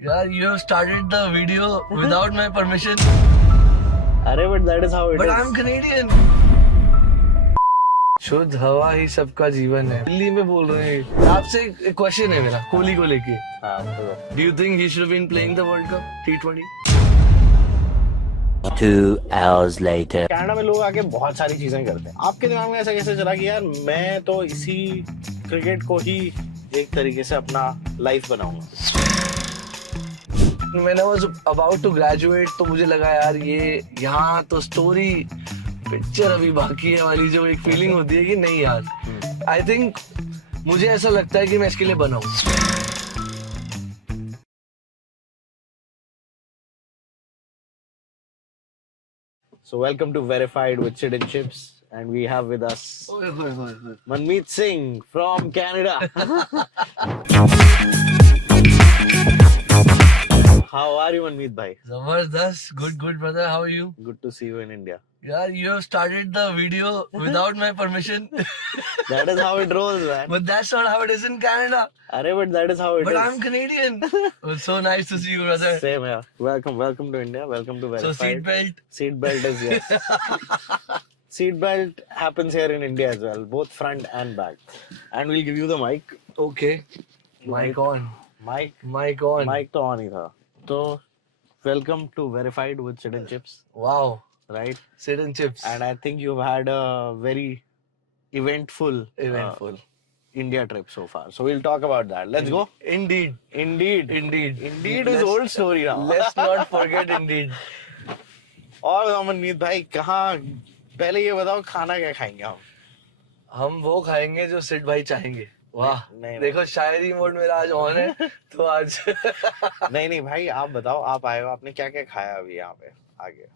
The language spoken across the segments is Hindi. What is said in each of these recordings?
यार, you have started the video without my permission. अरे but that is how it But is. I'm Canadian. शुद्ध हवा ही सबका जीवन है। दिल्ली में बोल रहे हैं। आपसे एक क्वेश्चन है मेरा कोहली को लेके। हाँ बोलो। Do you think he should have been playing the World Cup T20? 2 hours later. Canada में लोग आके बहुत सारी चीजें करते हैं। आपके दिमाग में ऐसा कैसे चला कि यार मैं तो इसी क्रिकेट को ही एक तरीके से अपना लाइफ बनाऊंगा? When I was about to graduate तो मुझे लगा यार ये यहाँ तो स्टोरी पिक्चर अभी बाकी है वाली जो एक फीलिंग होती है कि नहीं यार आई थिंक मुझे ऐसा लगता है कि मैं इसके लिए बना हूँ। So welcome to Verified with Sid and Chips, and we have with us Manmeet Singh from Canada. How are you, Manmeet bhai? जबरदस्त, good brother, how are you? Good to see you in India. यार, you have started the video without my permission. That is how it rolls, man. But that's not how it is in Canada. Arey, but that is how it But is. I'm Canadian. It's so nice to see you, brother. Same here. Welcome to India. Welcome to So Verified. seatbelt. Seatbelt is yes. Seatbelt happens here in India as well, both front and back. And we'll give you the mic. Okay. Mic on. Mic तो on ही था. तो welcome to Verified with Sid and Chips, Wow. right? Sid and Chips. And I think you've had a very eventful India trip so far. So we'll talk about that. Let's go. Indeed. Indeed is old story now. Let's not forget Indeed. और अमनमीत भाई कहाँ, पहले ये बताओ खाना क्या खाएंगे हम वो खाएंगे जो सिड भाई चाहेंगे। वाह, नहीं। देखो शायरी मोड मेरा आज ऑन है तो आज नहीं भाई आप बताओ, आप आए हो, आपने क्या क्या खाया अभी यहाँ पे आगे?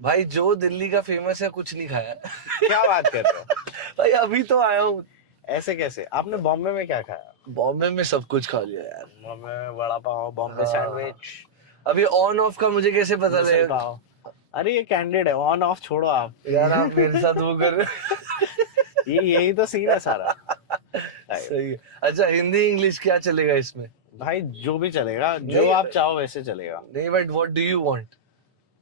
भाई जो दिल्ली का फेमस है कुछ नहीं खाया। क्या बात कर रहे हो भाई अभी तो आया हूँ। ऐसे कैसे? आपने बॉम्बे में क्या खाया? बॉम्बे में सब कुछ खा लिया यार। बॉम्बे में वड़ा पाव, बॉम्बे सैंडविच। अभी ऑन ऑफ का मुझे कैसे पता लगेगा? अरे ये कैंडिडेट है, ऑन ऑफ छोड़ो आप यार, आप मेरे साथ वो कर रहे यही तो सीन है सारा। सही है। अच्छा, हिंदी इंग्लिश क्या चलेगा इसमें? भाई जो भी चलेगा, जो आप चाहो वैसे चलेगा। नहीं, but what do you want?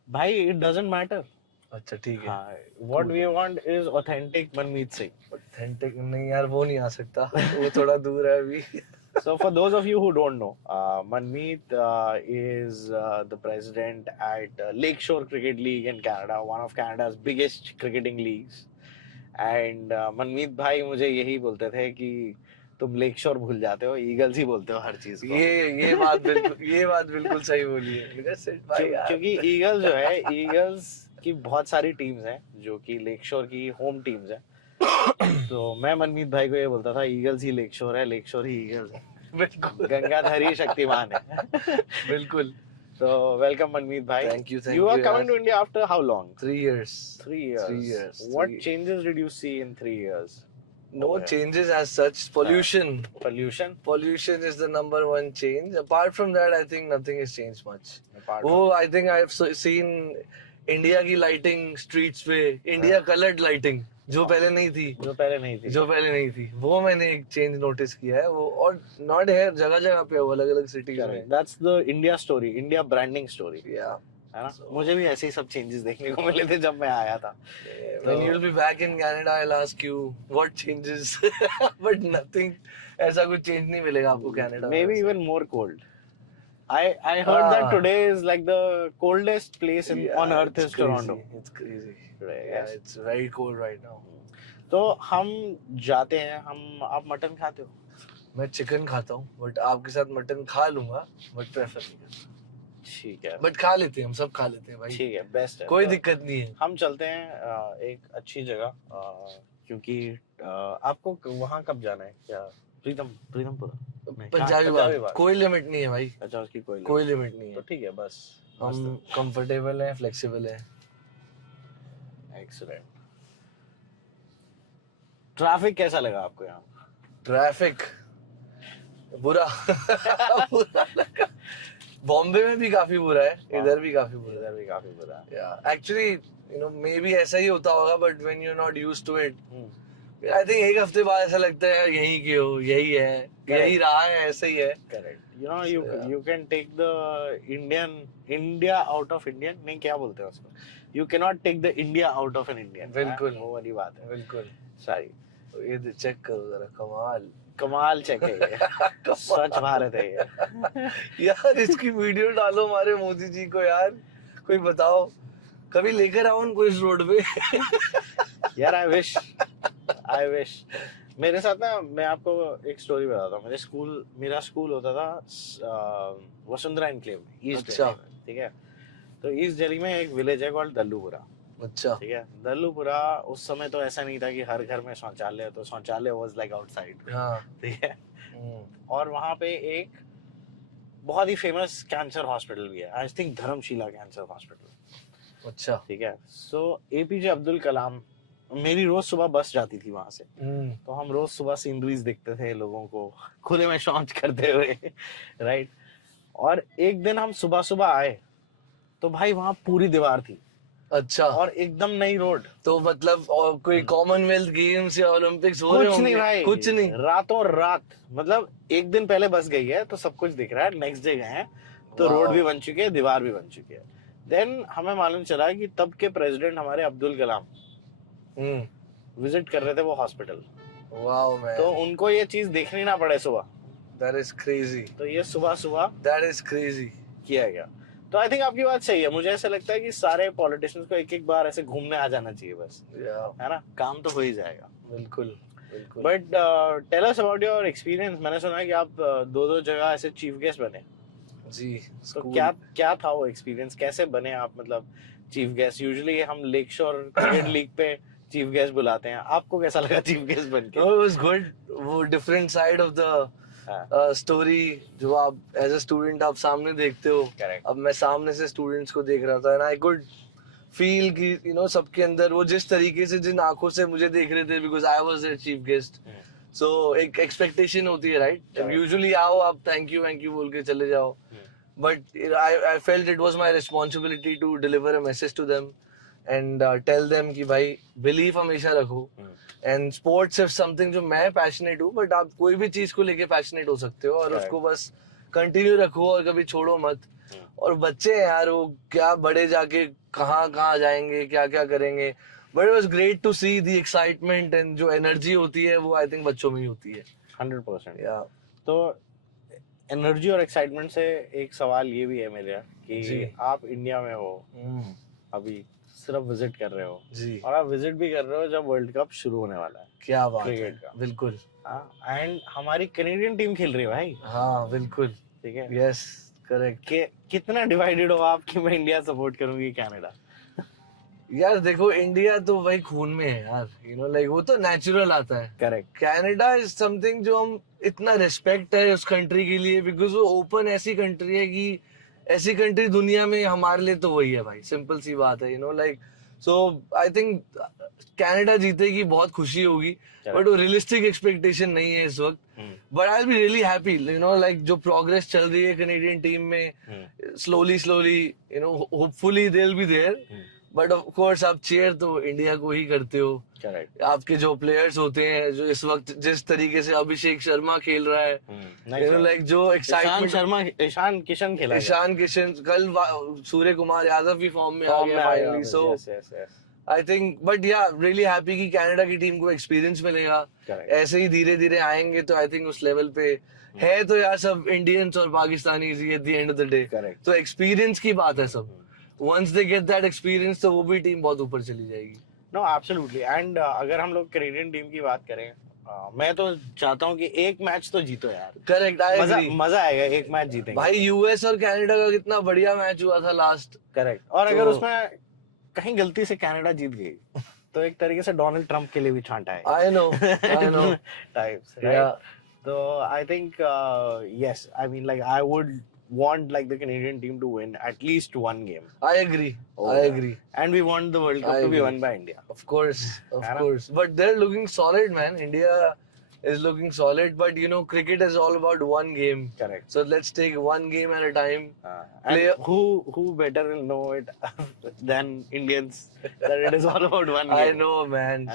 भाई इट डजंट मैटर। अच्छा ठीक है। What we want is authentic Manmeet Singh. Authentic नहीं यार, वो नहीं आ सकता, वो थोड़ा दूर है अभी। So for those of you who don't know, Manmeet is the president at Lakeshore Cricket League in Canada, one of Canada's biggest cricketing leagues. And Manmeet भाई मुझे यही बोलते थे कि तुम लेकशोर भूल जाते हो, ईगल्स ही बोलते हो हर चीज को। ये बात बिल्कुल सही बोली है क्योंकि ईगल्स जो है, ईगल्स की बहुत सारी टीम्स हैं जो कि लेकशोर की होम टीम्स हैं। तो मैं मनमीत भाई को ये बोलता था, ईगल्स ही लेकशोर है, लेकशोर ही ईगल्स है। बिल्कुल, गंगाधर ही शक्तिमान है। बिल्कुल। So welcome Manmeet bhai. Thank you. You are coming to India after how long? 3 years. 3 years. What changes did you see in 3 years? No changes as such. Pollution. Pollution? Pollution is the number one change. Apart from that, I think nothing has changed much. I think I've seen India की lighting streets पे, India colored lighting जो पहले नहीं थी, वो मैंने एक चेंज नोटिस किया है। वो और नॉट है, जगह जगह पे अलग अलग सिटीज में। That's the India story, India branding story. या है ना? मुझे भी ऐसे ही सब चेंजेस देखने को मिले थे जब मैं आया था। When you'll be back in Canada, I'll ask you what changes, but nothing, ऐसा कुछ चेंज नहीं मिलेगा आपको कनाडा में। Maybe even more cold. I heard that today is like the coldest place on earth is Toronto. It's crazy. Yes. It's very cold right now. तो हम जाते हैं, आप मटन खाते हो? मैं चिकन खाता हूँ, बट आपके साथ मटन खा लूंगा, बट प्रेफर नहीं करता। ठीक है, बट खा लेते हैं, हम सब खा लेते हैं भाई। ठीक है, बेस्ट है, कोई दिक्कत नहीं है। हम चलते हैं एक अच्छी जगह, क्योंकि आपको वहाँ कब जाना है? क्या प्रीतमपुरा? पंजाबी बात, कोई लिमिट नहीं है भाई। अच्छा, उसकी कोई लिमिट नहीं है। तो ठीक है, बस हम कंफर्टेबल हैं, फ्लेक्सिबल हैं। एक्सीलेंट। ट्रैफिक कैसा लगा आपको यहाँ? ट्रैफिक बुरा बुरा लगा। बॉम्बे में भी काफी बुरा है, इधर भी काफी बुरा है। एक्चुअली मे बी ऐसा ही होता होगा, but when you are not used to it, I think एक हफ्ते बाद ऐसा लगता है यही के हो, यही है, यही रहा है, ऐसे ही है. Correct. You can take the India out of Indian, नहीं क्या बोलते हैं उसको? You cannot take the India out of an Indian. बिल्कुल. वो वाली बात है. बिल्कुल. सारी. ये चेक करो जरा, कमाल. कमाल चेक है ये. स्वच्छ भारत है ये. यार इसकी वीडियो डालो हमारे मोदी जी को यार, कोई बताओ, कभी लेकर आओ उनको इस रोड पे. यार I wish. मेरे साथ ना, मैं आपको एक स्टोरी बताता हूँ. मेरा स्कूल होता था वसुंधरा एनक्लेव में, ईस्ट अच्छा. दिल्ली में. ठीक है. तो ईस्ट दिल्ली में एक विलेज है कॉल्ड दल्लूपुरा. अच्छा. ठीक है. दल्लूपुरा उस समय तो ऐसा नहीं था कि हर घर में शौचालय है, तो शौचालय वाज लाइक आउटसाइड. हाँ. ठीक है. और वहाँ पे एक बहुत ही फेमस कैंसर हॉस्पिटल भी है. I think Dharamshila cancer hospital. अच्छा. ठीक है. सो एपीजे अब्दुल कलाम, मेरी रोज सुबह बस जाती थी वहां से. तो हम रोज सुबह सीनरीज देखते थे लोगों को खुले में शौच करते हुए. राइट. और एक दिन हम सुबह सुबह आए तो भाई वहां पूरी दीवार थी. अच्छा. और एकदम नई रोड. तो मतलब और कोई कॉमनवेल्थ गेम्स या ओलंपिक्स हो रहे कुछ होंगे? नहीं भाई, कुछ नहीं. रातों रात. मतलब एक दिन पहले बस गई है तो सब कुछ दिख रहा है. नेक्स्ट डे गए हैं तो Wow. रोड भी बन चुकी है, दीवार भी बन चुकी है. देन हमें मालूम चला कि तब के प्रेसिडेंट हमारे अब्दुल कलाम विजिट कर रहे थे वो हॉस्पिटल. Wow man. तो उनको ये चीज देखनी ना पड़े सुबह. That is crazy. तो ये सुबह सुबह दैट इज क्रेजी. किया गया. तो आई थिंक आपकी बात सही है. मुझे ऐसा लगता है कि सारे पॉलिटिशियंस को एक एक बार ऐसे घूमने आ जाना चाहिए बस. है ना, काम तो हो ही जाएगा. बिल्कुल बिल्कुल. But tell us about your experience. मैंने सुना है कि आप दो जगह ऐसे चीफ गेस्ट बने. जी. तो क्या था वो एक्सपीरियंस, कैसे बने आप मतलब चीफ गेस्ट? यूजुअली हम लेक शोर क्रिकेट लीग पे चीफ गेस्ट बुलाते हैं. आपको कैसा लगा चीफ गेस्ट बनके? It was good. वो different side of the story जो आप एज अ स्टूडेंट आप सामने देखते हो. Correct. अब मैं सामने से स्टूडेंट्स को देख रहा था एंड आई कुड फील कि यू नो सबके अंदर वो जिस तरीके से जिन आंखों से मुझे देख रहे थे because I was their chief guest. So एक एक्सपेक्टेशन होती है राइट. Correct. यूजुअली आओ आप थैंक यू बोल के चले जाओ. But I felt it was my responsibility to deliver a message to them and tell them कि भाई belief हमेशा रखो. And sports is something जो मैं passionate हूँ, but आप कोई भी चीज को लेके passionate हो सकते हो और उसको बस continue रखो और कभी छोड़ो मत. और बच्चे हैं यार, वो क्या बड़े जाके कहाँ जाएंगे, क्या करेंगे. But it was great to see the excitement and जो energy होती है वो I think बच्चों में ही होती है. 100%. Yeah. तो एनर्जी और एक्साइटमेंट से एक सवाल ये भी है मेरा कि आप इंडिया में हो अभी, सिर्फ विजिट कर रहे हो जी. और आप विजिट भी कर रहे हो जब वर्ल्ड कप शुरू होने वाला है. क्या बात है. क्रिकेट का. बिल्कुल. एंड हमारी कैनेडियन टीम खेल रही है भाई. हाँ बिल्कुल. ठीक है. Yes correct. कितना डिवाइडेड हो आप कि मैं इंडिया सपोर्ट करूंगी कनाडा? यार देखो इंडिया तो वही खून में है यार. यू नो लाइक वो तो नेचुरल आता है. करेक्ट. कनाडा इज समथिंग जो हम इतना रिस्पेक्ट है उस कंट्री के लिए बिकॉज वो ओपन ऐसी कंट्री है कि ऐसी कंट्री दुनिया में हमारे लिए तो वही है भाई. सिंपल सी बात है. You know like so I think Canada जीतेगी, बहुत खुशी होगी. बट वो रियलिस्टिक एक्सपेक्टेशन नहीं है इस वक्त. But I be really happy. You know like जो प्रोग्रेस चल रही है कनेडियन टीम में slowly you know hopefully they will be there. But of course आप चेयर तो इंडिया को ही करते हो. करेक्ट. आपके जो प्लेयर्स होते हैं जो इस वक्त जिस तरीके से अभिषेक शर्मा खेल रहा है, यू नो लाइक जो एक्साइटमेंट. ईशान किशन खेला. ईशान किशन, कल सूर्य कुमार यादव भी फॉर्म में आ गया finally. So I think but या रियली हैप्पी कि कनाडा की टीम को एक्सपीरियंस मिलेगा. ऐसे ही धीरे धीरे आएंगे तो आई थिंक उस लेवल पे है. तो यार सब इंडियंस और Pakistani at the end of the day. तो एक्सपीरियंस की बात है सब. Once they get that experience तो वो भी टीम बहुत ऊपर चली जाएगी. No, absolutely. And अगर हम लोग कैनेडियन टीम की बात करें, मैं तो चाहता हूँ कि एक मैच तो जीतो यार. करेक्ट. I agree. मजा आएगा एक मैच जीतेंगे भाई. यूएस और कनाडा का कितना बढ़िया मैच हुआ था लास्ट. करेक्ट. और अगर उसमें कहीं गलती से कनाडा जीत गई तो एक तरीके से डोनाल्ड ट्रम्प के लिए भी छांटा है. I know types. राइट. तो I think yes, I mean like I would want like the Canadian team to win at least one game. I agree. I agree. And we want the World Cup to be won by India. Of course. But they're looking solid, man. India is looking solid, but you know, cricket is all about one game. Correct. So let's take one game at a time. And who better will know it than Indians that it is all about one game. I know, man.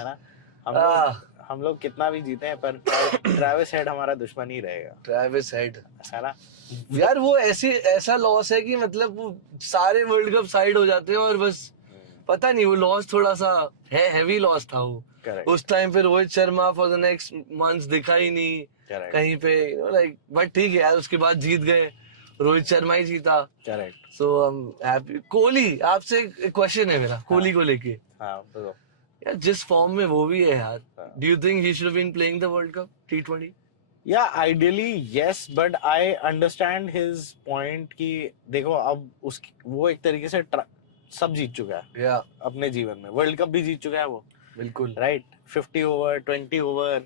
हम लोग कितना भी जीते हैं पर ट्रेविस हेड हमारा दुश्मन ही रहेगा, ट्रेविस हेड है ना? यार वो ऐसा लॉस है कि मतलब वो सारे वर्ल्ड कप साइड हो जाते हैं और बस पता नहीं, वो लॉस थोड़ा सा है, हैवी लॉस था वो। Correct. उस टाइम पे Rohit Sharma for the next months दिखा ही नहीं Correct. कहीं पे, लाइक बट ठीक है यार, उसके बाद जीत गए, रोहित शर्मा ही जीता। Correct. So I am happy. Kohli, आपसे एक क्वेश्चन है मेरा कोहली को लेके। हाँ बोलो। यार जिस फॉर्म में वो भी है यार, हाँ। Do you think he should have been playing the world cup T20? या ideally yes, but I understand his point कि देखो अब उसकी वो एक तरीके से सब जीत चुका है या अपने जीवन में, वर्ल्ड कप भी जीत चुका है वो, बिल्कुल राइट? 50 ओवर 20 ओवर,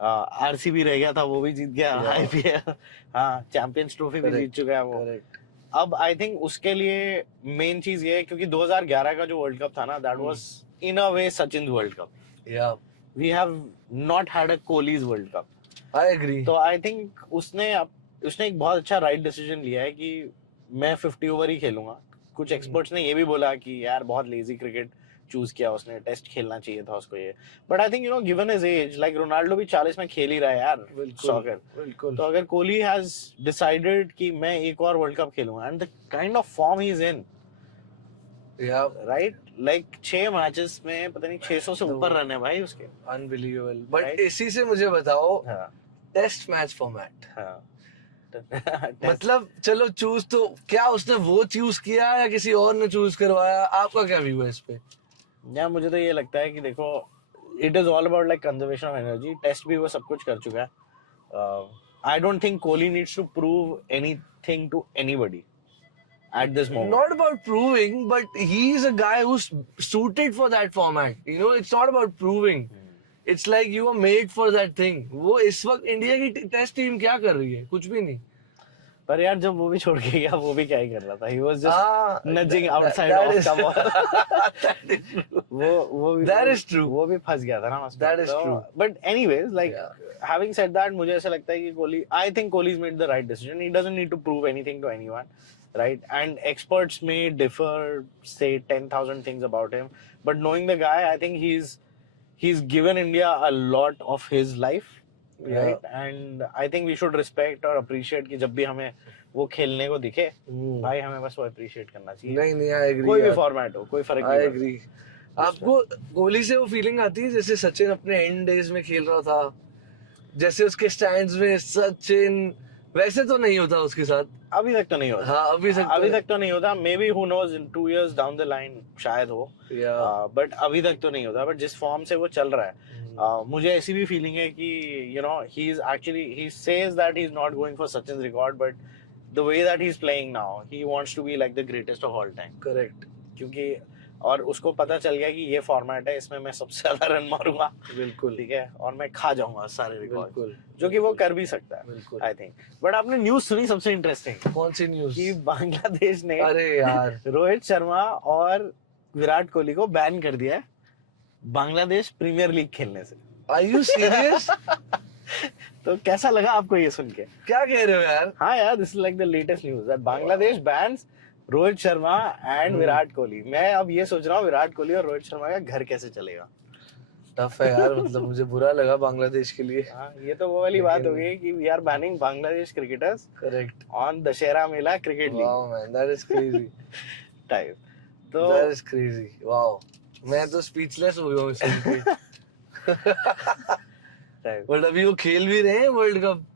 आरसीबी रह गया था वो भी जीत गया, आईपीएल, हाँ चैंपियंस ट्रॉफी भी जीत चुका है वो। करेक्ट। अब आई थिंक उसके लिए मेन चीज ये है क्योंकि 2011 का जो वर्ल्ड कप था ना, that was in a way Sachin world cup. या we have not had a Kohli's world cup. I agree. तो आई थिंक उसने एक बहुत अच्छा राइट डिसीजन लिया है कि मैं 50 ओवर ही खेलूंगा। कुछ एक्सपर्ट्स ने ये भी बोला कि यार बहुत लेजी क्रिकेट चूज किया उसने, टेस्ट खेलना चाहिए था उसको ये। But I think you know given his age, like Ronaldo भी 40 में खेल ही रहा है यार सॉकर। बिल्कुल। तो अगर कोहली हैज डिसाइडेड कि मैं एक और वर्ल्ड कप खेलूंगा, and the kind of form he is in, या राइट, लाइक 6 मैचेस में पता नहीं 600 से ऊपर रन है भाई उसके। अनबिलीवेबल। But Right? इसी से मुझे बताओ, हाँ टेस्ट मैच फॉर्मेट, हाँ मतलब चलो चूज तो क्या उसने वो चूज किया या किसी और ने चूज करवाया? आपका क्या व्यू है इस पे? या मुझे तो ये लगता है कि देखो, it is all about like conservation of energy. Test भी वो सब कुछ कर चुका है। I don't think Kohli needs to prove anything to anybody at this moment. Not about proving, but he's a guy who's suited for that format. You know, it's not about proving. It's like you are made for that thing. वो इस वक्त इंडिया की टेस्ट टीम क्या कर रही है? कुछ भी नहीं। पर यार जब वो भी छोड़ के गया, वो भी क्या ही कर रहा था? He was just Ah, nudging that- outside that of is- the ball. That is true. वो भी That is true. वो भी फंस गया था ना उसमें। That is true. But anyways, like Yeah. having said that, मुझे ऐसा लगता है कि Kohli, I think Kohli's made the right decision. He doesn't need to prove anything to anyone, right? And experts may differ, say 10,000 things about him, but knowing the guy, I think he's given India a lot of his life, right? And I think we should respect और appreciate कि जब भी हमें वो खेलने को दिखे, भाई हमें बस वो appreciate करना चाहिए। नहीं, I agree. कोई भी फॉर्मेट हो, कोई फर्क I नहीं agree. आपको कोहली से वो फीलिंग आती है जैसे सचिन अपने एंड डेज में खेल रहा था, जैसे उसके स्टैंड्स में सचिन, वैसे तो नहीं होता उसके साथ? अभी तक तो नहीं होता। हाँ, अभी तक तो नहीं होता। Maybe who knows in 2 years down the line शायद हो, बट अभी तक तो नहीं होता। बट जिस फॉर्म से वो चल रहा है, मुझे ऐसी भी फीलिंग है कि you know he is actually, he says that he is not going for Sachin record, but the way that he is playing now, he wants to be like the greatest of all time. Correct. क्योंकि और उसको पता चल गया कि ये फॉर्मेट है, इसमें मैं सबसे ज्यादा रन मारूंगा, बिल्कुल। ठीक है, और मैं खा जाऊंगा सारे रिकॉर्ड, बिल्कुल। जो कि वो कर भी सकता है, बिल्कुल। I think. बट आपने न्यूज सुनी सबसे इंटरेस्टिंग? कौन सी न्यूज? कि बांग्लादेश ने अरे यार रोहित शर्मा और विराट कोहली को बैन कर दिया है बांग्लादेश प्रीमियर लीग खेलने से। Are you serious? तो कैसा लगा आपको ये सुन के? क्या कह रहे हो यार? हाँ यार, this is like the latest news that Bangladesh bans Rohit Sharma and Virat Kohli. मैं अब ये सोच रहा हूँ विराट कोहली और रोहित शर्मा का घर कैसे चलेगा। टफ है यार, मतलब मुझे बुरा लगा बांग्लादेश के लिए। हाँ, ये तो वो वाली बात हो गई कि we are banning Bangladesh cricketers correct on Dussehra mela cricket league wow man, that is crazy. Type. तो दैट इज क्रेजी, वाओ। मैं तो स्पीचलेस हो गया हूँ सुन के। टाइप। बट अभी वो खेल भी रहे हैं वर्ल्ड कप।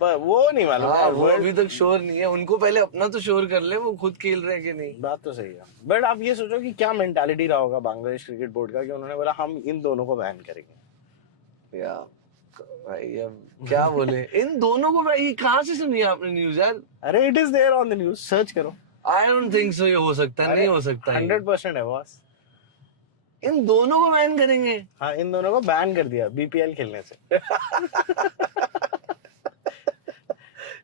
पर वो नहीं मालूम हाँ, यार, वो वर्ल्ड अभी तक श्योर नहीं है, उनको पहले अपना तो श्योर कर ले वो खुद खेल रहे हैं कि नहीं। बात तो सही है। बट आप ये सोचो कि क्या मेंटालिटी रहा होगा बांग्लादेश क्रिकेट बोर्ड का कि उन्होंने बोला हम इन दोनों को बैन करेंगे। या भाई अब क्या बोले इन दोनों को? भाई कहाँ से सुनी आपने न्यूज यार? अरे it is there on the news, search करो। आई डोंट थिंक सो, ये हो सकता है, नहीं हो सकता है। 100% है बॉस। इन दोनों को बैन करेंगे? हाँ, इन दोनों को बैन कर दिया बीपीएल खेलने से।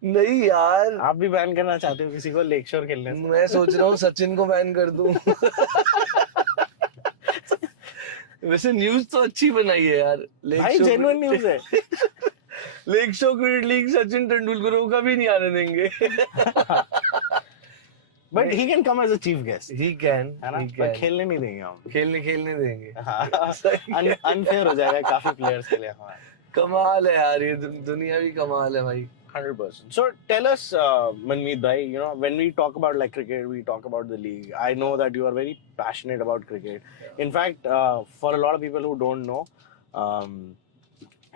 नहीं यार, आप भी बैन करना चाहते हो किसी को लेक शोर खेलने से? मैं सोच रहा हूँ सचिन को बैन कर दूं। वैसे न्यूज तो अच्छी बनाई है यार। भाई जेन्युइन न्यूज है। Lake shore cricket league Sachin Tendulkar को कभी नहीं आने देंगे। But he can come as a chief guest. he can, है ना? he पर can. खेलने नहीं देंगे हम. खेलने देंगे. हाँ. सही है. Unfair हो जाएगा काफी players के लिए हमारे. कमाल है यार, ये दुनिया भी कमाल है भाई. 100%. So tell us, Manmeet bhai, you know, when we talk about like cricket, we talk about the league. I know that you are very passionate about cricket. In fact, for a lot of people who don't know,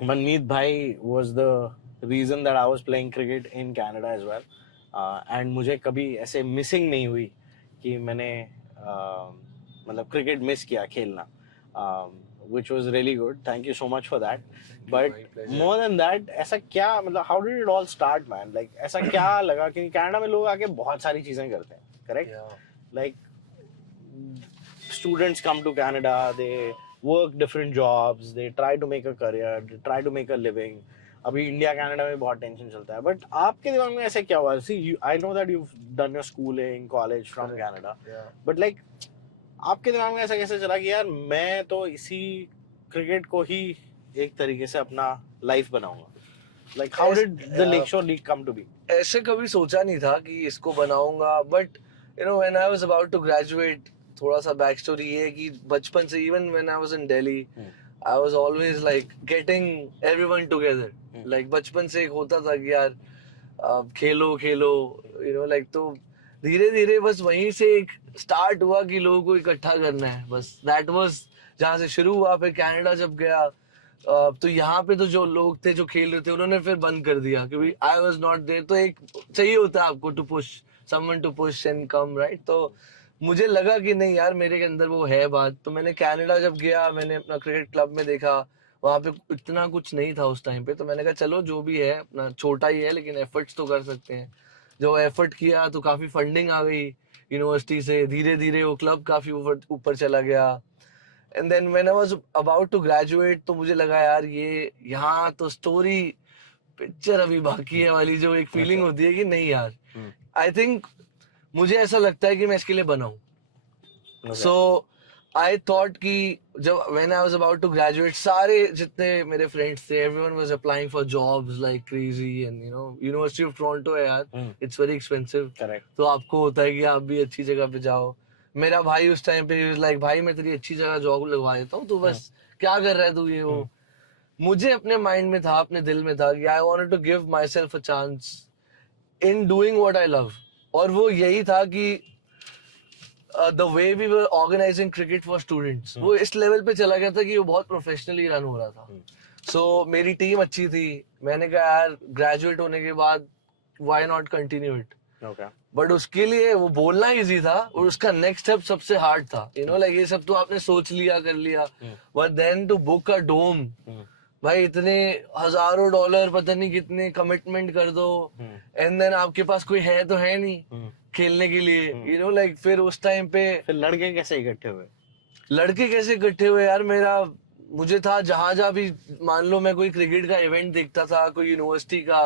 Manmeet bhai was the reason that I was playing cricket in Canada as well. And मुझे कभी ऐसे missing नहीं हुई कि मैंने मतलब cricket miss किया खेलना. Which was really good. Thank you so much for that. But My pleasure. more than that, ऐसा क्या मतलब how did it all start, man? Like ऐसा क्या लगा कि कनाडा में लोग आके बहुत सारी चीजें करते हैं, correct? Yeah. Like students come to Canada, they work different jobs, they try to make a career, they try to make a living. अभी इंडिया कनाडा में बहुत टेंशन चलता है, बट आपके दिमाग में ऐसे क्या हुआ? See, I know that you've done your schooling, college from Canada, Yeah. but like आपके दिमाग में ऐसा कैसे चला कि यार मैं तो इसी क्रिकेट को ही एक तरीके से अपना लाइफ बनाऊंगा? Like how did the Lakeshore League come to be? ऐसे कभी सोचा नहीं था कि इसको बनाऊंगा, but you know when I was about to graduate, थोड़ा सा बैक स्टोरी ये है कि बचपन से even when I was in Delhi I was always like getting everyone together. Like बचपन से एक होता था कि यार खेलो यू नो लाइक. तो धीरे धीरे बस वहीं से एक स्टार्ट हुआ कि लोगों को इकट्ठा करना है, बस दैट वाज जहाँ से शुरू हुआ. फिर कनाडा जब गया तो यहाँ पे तो जो लोग थे जो खेल रहे थे उन्होंने फिर बंद कर दिया क्योंकि आई वाज नॉट देयर. तो एक चाहिए होता है आपको to push someone to push and come, right? तो मुझे लगा कि नहीं यार मेरे अंदर वो है बात. तो मैंने कनाडा जब गया, मैंने अपना क्रिकेट क्लब में देखा, वहाँ पे इतना कुछ नहीं था उस टाइम पे. तो मैंने कहा चलो जो भी है अपना छोटा ही है लेकिन एफर्ट्स तो कर सकते हैं. जो एफर्ट किया तो काफी फंडिंग आ गई यूनिवर्सिटी से. धीरे धीरे वो क्लब काफी ऊपर चला गया. And then when I was about to graduate तो मुझे लगा यार ये यहाँ तो स्टोरी पिक्चर अभी बाकी है वाली जो एक फीलिंग होती है कि नहीं यार, आई थिंक मुझे ऐसा लगता है कि मैं इसके लिए बना हूँ. सो आई थॉट कि जब when I was about to graduate सारे जितने मेरे फ्रेंड्स थे everyone was applying for jobs like crazy. And you know university of Toronto है यार, इट्स वेरी एक्सपेंसिव. Correct. तो आपको होता है कि आप भी अच्छी जगह पे जाओ. मेरा भाई उस टाइम पे लाइक भाई मैं तेरी अच्छी जगह जॉब लगवा देता हूँ, तो बस क्या कर रहा है तू ये वो. मुझे अपने माइंड में था, अपने दिल में था कि I wanted to give myself a chance in doing what I love. और वो यही था कि the way we were organising cricket for students वो इस लेवल पे चला गया था कि वो बहुत प्रोफेशनली रन हो रहा था. सो मेरी टीम अच्छी थी. मैंने कहा यार ग्रेजुएट होने के बाद why not continue it. Okay. But उसके लिए वो बोलना इजी था और उसका नेक्स्ट स्टेप सबसे हार्ड था. यू नो लाइक ये सब तो आपने सोच लिया कर लिया, बट देन टू बुक अ डोम, भाई इतने हजारों डॉलर पता नहीं कितने कमिटमेंट कर दो. एंड देन आपके पास कोई है तो है नहीं खेलने के लिए. यू नो लाइक फिर उस टाइम पे फिर लड़के कैसे इकट्ठे हुए? लड़के कैसे इकट्ठे हुए यार, मुझे था जहां भी मान लो मैं कोई क्रिकेट का इवेंट देखता था कोई यूनिवर्सिटी का,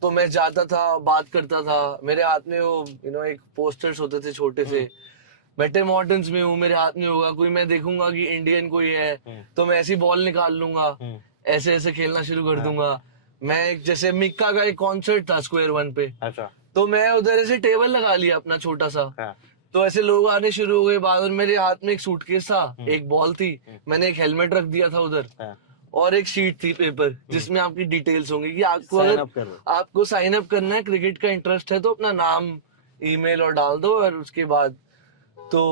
तो मैं जाता था, बात करता था. मेरे हाथ में वो यू नो एक पोस्टर्स होते थे छोटे से, मैं टिम हॉर्टन्स में हूँ, मेरे हाथ में होगा कोई, मैं देखूंगा कि इंडियन कोई है तो मैं ऐसी बॉल निकाल लूंगा, ऐसे ऐसे खेलना शुरू कर दूंगा. मैं जैसे मिक्का का एक कॉन्सर्ट था स्क्वायर 1 पे, अच्छा. तो मैं उधर ऐसे टेबल लगा लिया अपना छोटा सा. तो ऐसे लोग आने शुरू हो गए बाद. और मेरे हाथ में एक सूटकेस था, एक बॉल थी, मैंने एक हेलमेट रख दिया था उधर, और एक शीट थी पेपर जिसमें आपकी डिटेल्स होंगी कि आपको अगर आपको साइन अप करना है, क्रिकेट का इंटरेस्ट है तो अपना नाम, ईमेल और डाल दो. और उसके बाद तो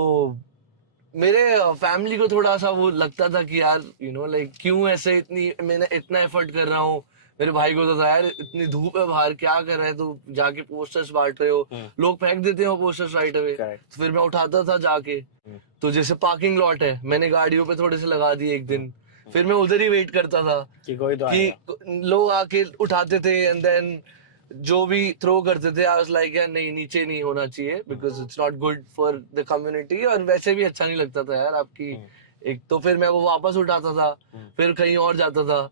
मेरे फैमिली को थोड़ा सा वो लगता था कि यार यू नो लाइक क्यों ऐसे मैंने इतना एफर्ट कर रहा हूँ. मेरे भाई को तो था यार इतनी धूप है बाहर, क्या कर रहे हैं तो जाके पोस्टर्स बांट रहे हो, लोग फेंक देते हो पोस्टर्स राइट अवे. तो फिर मैं उठाता था जाके, तो जैसे पार्किंग लॉट है मैंने गाड़ियों पे थोड़े से लगा दिए एक दिन, फिर मैं उधर ही वेट करता था कि कोई तो कि लोग आके उठाते थे. एंड देन जो भी थ्रो करते थे आई वाज लाइक यार नहीं नीचे नहीं होना चाहिए because it's not good for the community, और वैसे भी अच्छा नहीं लगता था यार आपकी एक. तो फिर मैं वो वापस उठाता था, फिर कहीं और जाता था.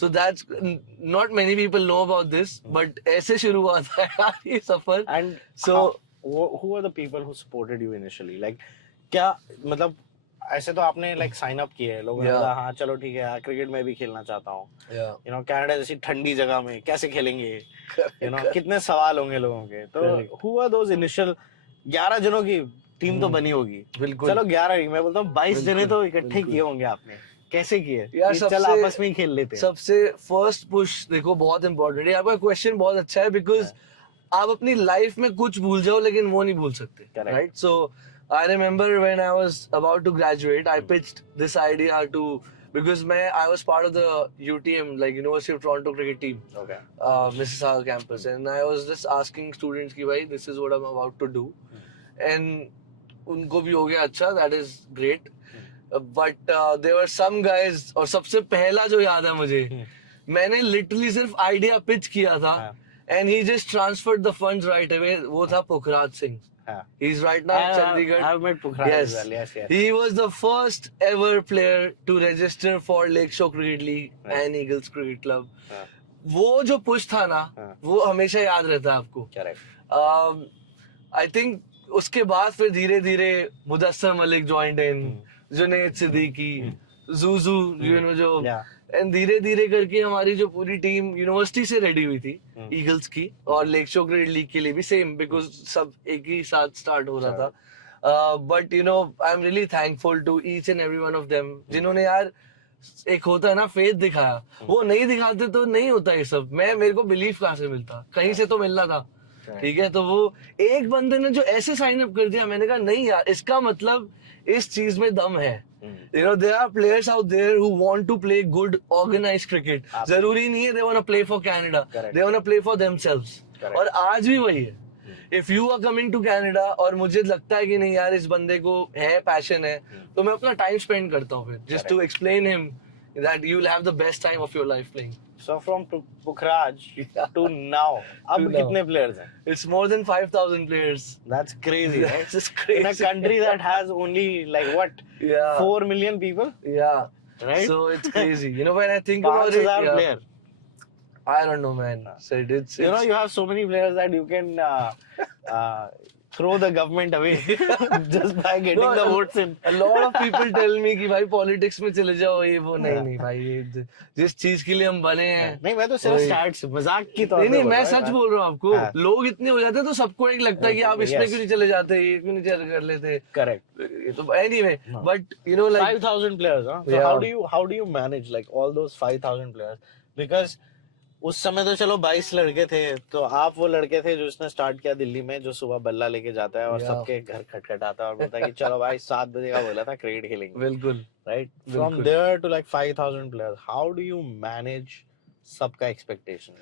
So that's not many people know about this, but ऐसे शुरू हुआ था यार ये सफर. And so who are the people who supported you initially? Like क्या मतलब ऐसे तो आपने लाइक साइन अप किए, लोगों ने बोला हाँ चलो ठीक है क्रिकेट में भी खेलना चाहता हूँ, यू नो कनाडा जैसी ठंडी जगह में कैसे खेलेंगे, यू नो कितने सवाल होंगे लोगों के. तो who are those initial 11 जनों की टीम तो बनी होगी, बिल्कुल। चलो 11 नहीं, मैं बोलता हूँ 22 जने बिल्कुल, तो इकट्ठे बिल्कुल। किए होंगे आपने, कैसे किए यार कि चल सबसे आपस में ही खेल लेते हैं? सबसे फर्स्ट पुश देखो बहुत इंपॉर्टेंट है। आपका क्वेश्चन बहुत अच्छा है बिकॉज आप अपनी लाइफ में कुछ भूल जाओ लेकिन वो नहीं भूल सकते, Correct. Right? So I remember when I was about to graduate I pitched this idea to because I was part of the UTM like university of Toronto cricket team Okay. Mississauga campus and I was just asking students की भाई this is what I am about to do and उनको भी हो गया अच्छा, that is great. But there were some guys और सबसे पहला जो याद है मुझे, मैंने लिटरली सिर्फ आइडिया पिच किया था and he just transferred the funds right away. वो था Pukhraj Singh. He is right now Chandigarh. I've met Pukhraj as well. Yes, yes. He was the first ever player to register for Lakeshore Cricket League and Eagles Cricket Club. हाँ, वो जो पुश था ना, हाँ. वो हमेशा याद रहता है आपको। correct. आई थिंक उसके बाद फिर धीरे धीरे Mudassar Malik joined in, Junaid Siddiqui, Juju, you know जो, Yeah. एंड धीरे धीरे करके हमारी जो पूरी टीम यूनिवर्सिटी से रेडी हुई थी ईगल्स की और लेक शो क्रिकेट लीग के लिए भी सेम, बिकॉज सब एक ही साथ स्टार्ट हो रहा था। But you know I am really thankful to each and every one of them जिन्होंने यार एक होता है ना फेथ दिखाया। वो नहीं दिखाते तो नहीं होता ये सब। मेरे को बिलीफ कहाँ से मिलता, कहीं से तो मिलना था, ठीक है? तो वो एक बंदे ने जो ऐसे साइन अप कर दिया, मैंने कहा नहीं यार, इसका मतलब इस चीज में दम है। You know, there are players out there who want to play good organized cricket. जरूरी नहीं है they want to play for Canada. Correct. They want to play for themselves. Correct. और आज भी वही है। If you are coming to Canada और मुझे लगता है कि नहीं यार इस बंदे को है, पैशन है, तो मैं अपना टाइम स्पेंड करता हूँ फिर just to explain him that you will have the best time of your life playing. So from Pukhraj to now, अब To now. कितने players हैं? It's more than 5,000 players. That's crazy, right? That's just crazy. In a country that has only like what, Yeah. 4 million people, Yeah. right? So it's crazy. You know, when I think about it, 5,000 yeah, player. I don't know, man. So it's You know, you have so many players that you can throw the government away just by getting No, the votes in. A lot of people tell me कि भाई पॉलिटिक्स में चले जाओ, ये वो। नहीं भाई, ये जिस चीज के लिए हम बने हैं। नहीं, मैं तो सिर्फ वही। स्टार्ट्स मजाक की तौर नहीं पे नहीं, बोल मैं रहा हूँ, सच बोल रहा हूँ आपको। हाँ। लोग इतने हो जाते हैं तो सबको एक लगता है कि आप इसमें Yes. क्यों नहीं चले जाते, ये क्यों नहीं चले कर लेते। Correct. ये तो anyway, but you know like 5,000 players, huh? So Yeah. how do you manage like all those 5,000 players? Because उस समय तो चलो 22 लड़के थे, तो आप वो लड़के थे जो उसने स्टार्ट किया दिल्ली में, जो सुबह बल्ला लेके जाता है और Yeah. सबके घर खटखटाता है और बोलता है कि चलो भाई 7 बजे का बोला था क्रिकेट खेलेंगे, बिल्कुल। right? From बिल्कुल। there to like 5,000 players, how do you manage सबका expectation?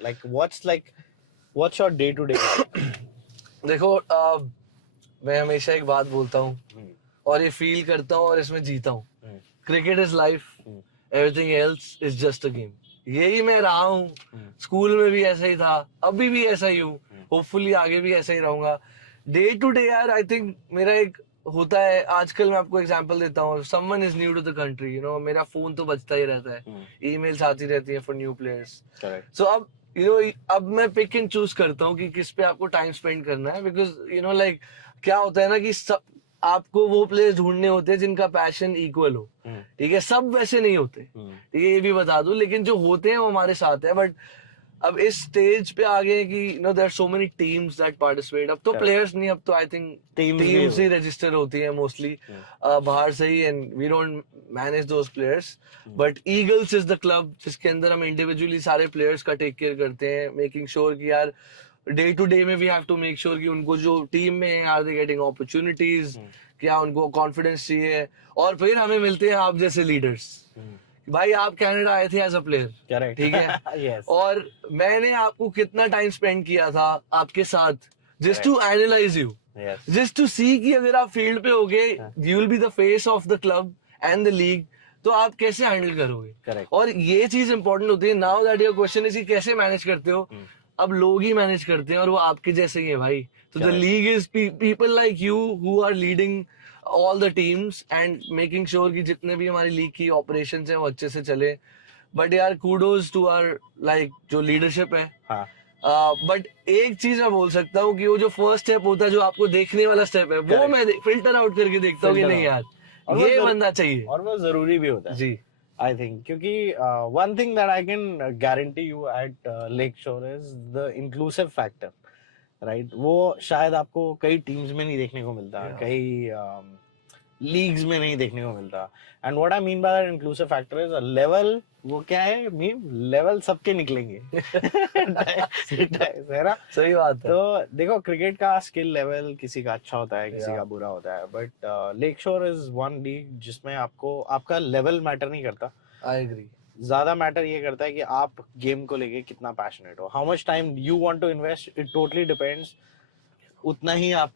What's your day to day? देखो मैं हमेशा एक बात बोलता हूँ और ये फील करता हूँ और इसमें जीता हूँ। Cricket is life, everything else is just a game. यही मैं रहा हूँ, स्कूल में भी ऐसा ही था, अभी भी ऐसा ही हूँ, होपफुली आगे भी ऐसा ही रहूंगा। डे टू डे यार आई थिंक मेरा एक होता है, आजकल मैं आपको एग्जांपल देता हूँ, someone is new to the country, you know, मेरा फोन तो बजता ही रहता है, ईमेल्स आती रहती है for new players. Correct. So अब यू नो अब मैं पिक एंड चूज करता हूँ कि किस पे आपको टाइम स्पेंड करना है, बिकॉज यू नो लाइक क्या होता है ना कि सब आपको वो प्लेयर्स ढूंढने होते हैं जिनका पैशन इक्वल हो, ठीक है? सब वैसे नहीं होते, ठीक है, ये भी बता दूं, लेकिन जो होते हैं वो हमारे साथ है। बट अब इस स्टेज पे आ गए कि you know there are so many teams that participate. अब तो प्लेयर्स नहीं, अब तो आई थिंक टीम्स ही रजिस्टर होती है मोस्टली बाहर से ही, and we don't manage those players. But Eagles is the club जिसके अंदर हम इंडिविजुअली सारे प्लेयर्स का टेक केयर करते हैं, मेकिंग श्योर कि यार डे टू डे में we have to make sure कि उनको जो टीम में आर दे गेटिंग अपॉर्चुनिटीज, क्या उनको कॉन्फिडेंस चाहिए। और फिर हमें मिलते हैं आप जैसे लीडर्स, भाई आप कनाडा आए थे एज अ प्लेयर, Correct. ठीक है? Yes. और मैंने आपको कितना टाइम स्पेंड किया था आपके साथ, just to analyse you, Yes. Just to see कि अगर आप फील्ड पे होगे, you will be the face of the club and the league, तो आप कैसे हैंडल करोगे। Correct. और ये चीज इंपॉर्टेंट होती है। Now that your question is कैसे मैनेज करते हो, अब लोग ही मैनेज करते हैं और वो आपके जैसे ही है भाई। तो the league is people like you who are leading all the teams and making sure कि जितने भी हमारी लीग की ऑपरेशंस हैं वो अच्छे से चले। बट यार कूडोज टू आवर लाइक जो लीडरशिप है। हाँ. बट एक चीज मैं बोल सकता हूँ कि वो जो फर्स्ट स्टेप होता है, जो आपको देखने वाला स्टेप है, वो मैं फिल्टर आउट करके देखता हूँ कि नहीं यार और वो ये बंदा चाहिए, और वो जरूरी भी होता है जी। I think क्योंकि one thing that I can guarantee you at Lakeshore is the inclusive factor. Right, वो शायद आपको कई टीम्स में नहीं देखने को मिलता, Yeah. कई लीग्स में नहीं देखने को मिलता. And what I mean by that inclusive factor is a level. वो क्या है मीम, लेवल सबके निकलेंगे. है ना? सही बात है. तो देखो, क्रिकेट का स्किल लेवल किसी का अच्छा होता है, किसी Yeah. का बुरा होता है, बट लेक शोर इज वन लीग जिसमें आपको आपका लेवल मैटर नहीं करता. I agree. ज्यादा मैटर ये करता है कि आप गेम को लेके कितना पैशनेट हो, how much time you want to invest. It totally depends. उतना ही आप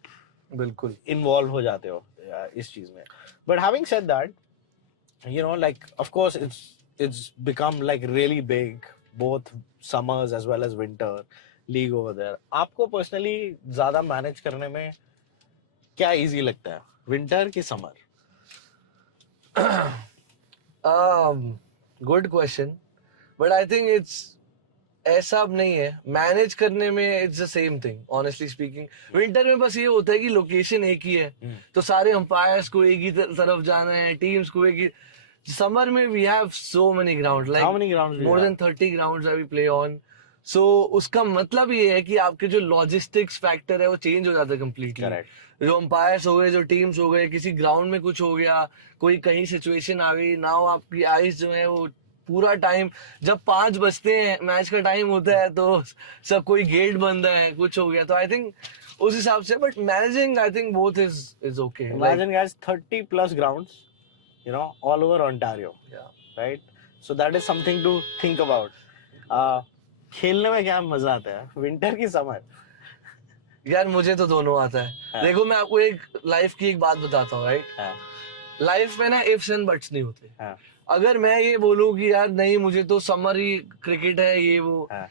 बिल्कुल इन्वॉल्व हो जाते हो इस चीज में. But having said that, you know, like of course it's become like really big, both summers as well as winter league over there. आपको पर्सनली ज्यादा मैनेज करने में क्या इजी लगता है, विंटर की summer? Good question, but I think it's ऐसा अब नहीं है मैनेज करने में. It's the same thing honestly speaking. Winter में बस ये होता है कि लोकेशन एक ही है, तो सारे अंपायर्स को एक ही तरफ जाना है, टीम्स को एक ही. समर में we have so many ground, How many grounds do you more have? Than 30 grounds we play on. So उसका मतलब ये है कि आपके जो लॉजिस्टिक्स फैक्टर है वो चेंज हो जाता है कम्प्लीटली. Correct. जो अंपायर्स हो गए, जो टीम्स हो गए, किसी ग्राउंड में कुछ हो गया, कोई कहीं सिचुएशन आ गई, नाउ आपकी आइस जो है वो पूरा टाइम, जब 5 बजते हैं मैच का टाइम होता है तो सब कोई गेट बंद है, कुछ हो गया. तो आई थिंक उस हिसाब से, but managing I think both is okay. Imagine guys, 30 plus grounds, you know, all over Ontario, right? So that is something to think about. खेलने में क्या मजा आता है, विंटर की समर? यार मुझे तो दोनों आता है. हाँ. देखो मैं आपको एक लाइफ की एक बात बताता हूँ, राइट. हाँ. लाइफ में ना इफ्स एंड बट्स नहीं होते. हाँ. अगर मैं ये बोलूँ कि यार नहीं मुझे तो समर ही क्रिकेट है ये वो, हाँ.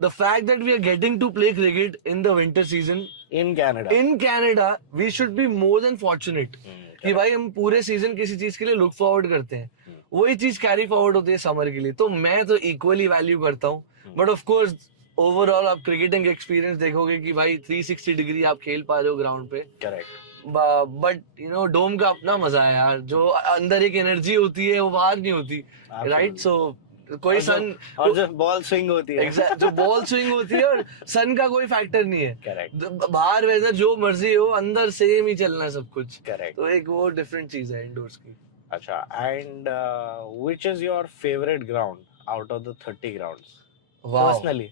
the fact that we are getting to play cricket in the winter season In Canada, we should be more than fortunate कि भाई हम पूरे सीजन किसी चीज के लिए लुक फॉरवर्ड करते हैं, वही चीज कैरी फॉरवर्ड होती है समर के लिए. तो मैं तो इक्वली वैल्यू करता हूँ. बट ऑफ कोर्स ओवरऑल आप क्रिकेटिंग एक्सपीरियंस देखोगे कि भाई 360 डिग्री आप खेल पा रहे हो ग्राउंड पे. करेक्ट. बट यू नो डोम का अपना मजा है यार, जो अंदर एक एनर्जी होती है वो बाहर नहीं होती, राइट. सो कोई सन और जो बॉल स्विंग होती है, एग्जैक्ट, जो बॉल स्विंग होती है, और सन का कोई फैक्टर नहीं है. करेक्ट. बाहर वेदर जो मर्जी हो, अंदर सेम ही चलना है सब कुछ. करेक्ट. तो एक वो डिफरेंट चीज है इंडोर्स की. अच्छा, and which is your favourite ground out of the 30 grounds personally?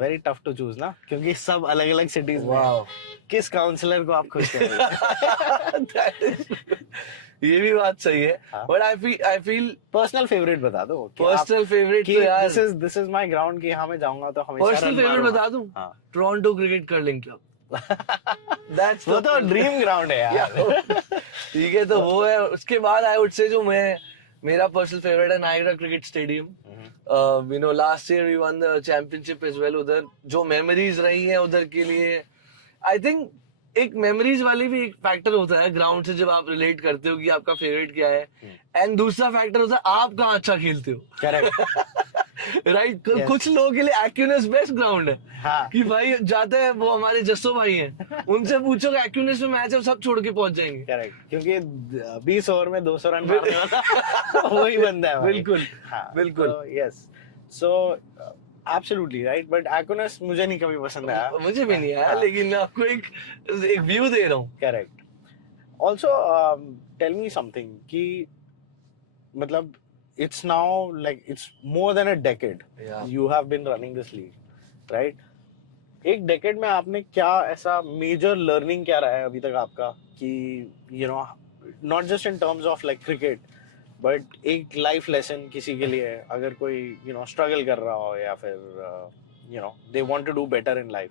Very tough to choose ना, क्योंकि सब अलग अलग सिटीज में. वाओ. किस काउंसलर को आप खुश करेंगे? ये भी बात सही है. हाँ. But I feel personal favourite बता दो. पर्सनल फेवरेट तो यार दिस इज माय ग्राउंड की, हाँ मैं जाऊंगा तो हमेशा पर्सनल रन फेवरेट मारूंगा. बता दूं, हाँ. Toronto cricket curling club. That's वो तो ड्रीम ग्राउंड है यार. ठीक है, तो वो है. उसके बाद आई वुड से जो मेरा पर्सनल फेवरेट है Niagara cricket stadium. You know last year we won the championship as well. उधर जो मेमोरीज रही हैं उधर के लिए, आई थिंक एक मेमोरीज वाली भी एक फैक्टर होता है ग्राउंड से, जब आप रिलेट करते हो कि आपका फेवरेट क्या है. एंड दूसरा फैक्टर होता है आप कहाँ अच्छा खेलते हो. करेक्ट. राइट. कुछ लोगों के लिए एक्यूनेस बेस्ट ग्राउंड है. हाँ. कि भाई जाते हैं, वो हमारे जस्सो भाई हैं, उनसे पूछो कि एक्यूनेस में मैच है, सब छोड़ के पहुंच जाएंगे. करेक्ट, क्योंकि 20 ओवर में 200 रन मारने वाला वही बंदा है भाई. बिल्कुल. हाँ. बिल्कुल. Yes. So absolutely right, but एक्यूनेस मुझे नहीं कभी पसंद आया. मुझे भी नहीं आया, लेकिन मैं आपको एक व्यू दे रहा हूँ. Correct. Also tell me something कि मतलब it's now like it's more than a decade. Yeah. You have been running this league, right? एक डेकेड में आपने क्या ऐसा मेजर लर्निंग क्या रहा है अभी तक आपका कि you no not just in terms of like cricket, but एक लाइफ लेसन किसी के लिए, अगर कोई यू नो स्ट्रगल कर रहा हो या फिर you know they want to do better in life.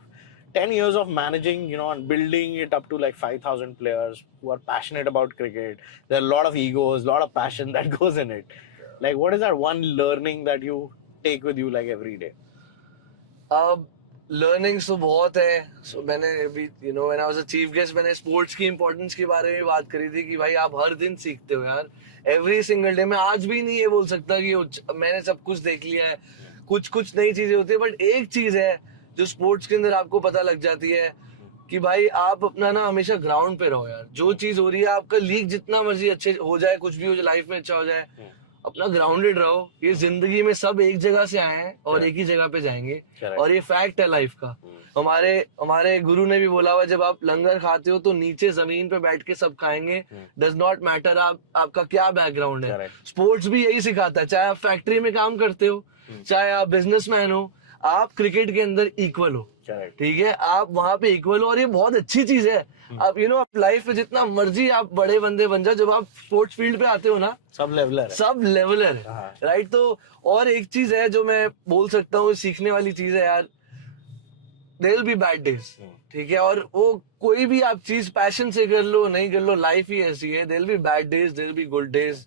10 years of managing, you know, and building it up to like 5,000 players who are passionate about cricket. There are a lot of egos, a lot of passion that goes in it. Like, what is that one learning that you take with you like every day? Learnings तो बहुत है. So, मैंने अभी you know when I was a chief guest मैंने स्पोर्ट्स की इंपॉर्टेंस के बारे में बात करी थी कि भाई आप हर दिन सीखते हो यार, एवरी सिंगल डे. मैं आज भी नहीं ये बोल सकता कि मैंने सब कुछ देख लिया है. कुछ नई चीजें होती है, बट एक चीज है जो स्पोर्ट्स के अंदर आपको पता लग जाती है कि भाई आप अपना ना हमेशा ग्राउंड पे रहो यार. जो चीज हो रही है, आपका लीग जितना मर्जी अच्छे हो जाए, कुछ भी हो जाए, लाइफ में अच्छा हो जाए, अपना ग्राउंडेड रहो। ये जिंदगी में सब एक जगह से आए हैं और एक ही जगह पे जाएंगे, और ये फैक्ट है लाइफ का। हमारे हमारे गुरु ने भी बोला हुआ, जब आप लंगर खाते हो तो नीचे जमीन पे बैठ के सब खाएंगे। डज नॉट मैटर आपका क्या बैकग्राउंड है। स्पोर्ट्स भी यही सिखाता है, चाहे आप फैक्ट्री में काम करते हो, चाहे आप बिजनेसमैन हो, आप क्रिकेट के अंदर इक्वल हो। ठीक है, आप वहां पे इक्वल हो, और ये बहुत अच्छी चीज है। आप आप लाइफ में जितना मर्जी आप बड़े बंदे बन जाओ, जब आप स्पोर्ट्स फील्ड पे आते हो ना, सब लेवलर है। राइट। तो और एक चीज है जो मैं बोल सकता हूँ, सीखने वाली चीज है यार, there will be bad days. ठीक है, और वो कोई भी आप चीज पैशन से कर लो नहीं कर लो, लाइफ ही ऐसी है। There will be bad days, there will be good days.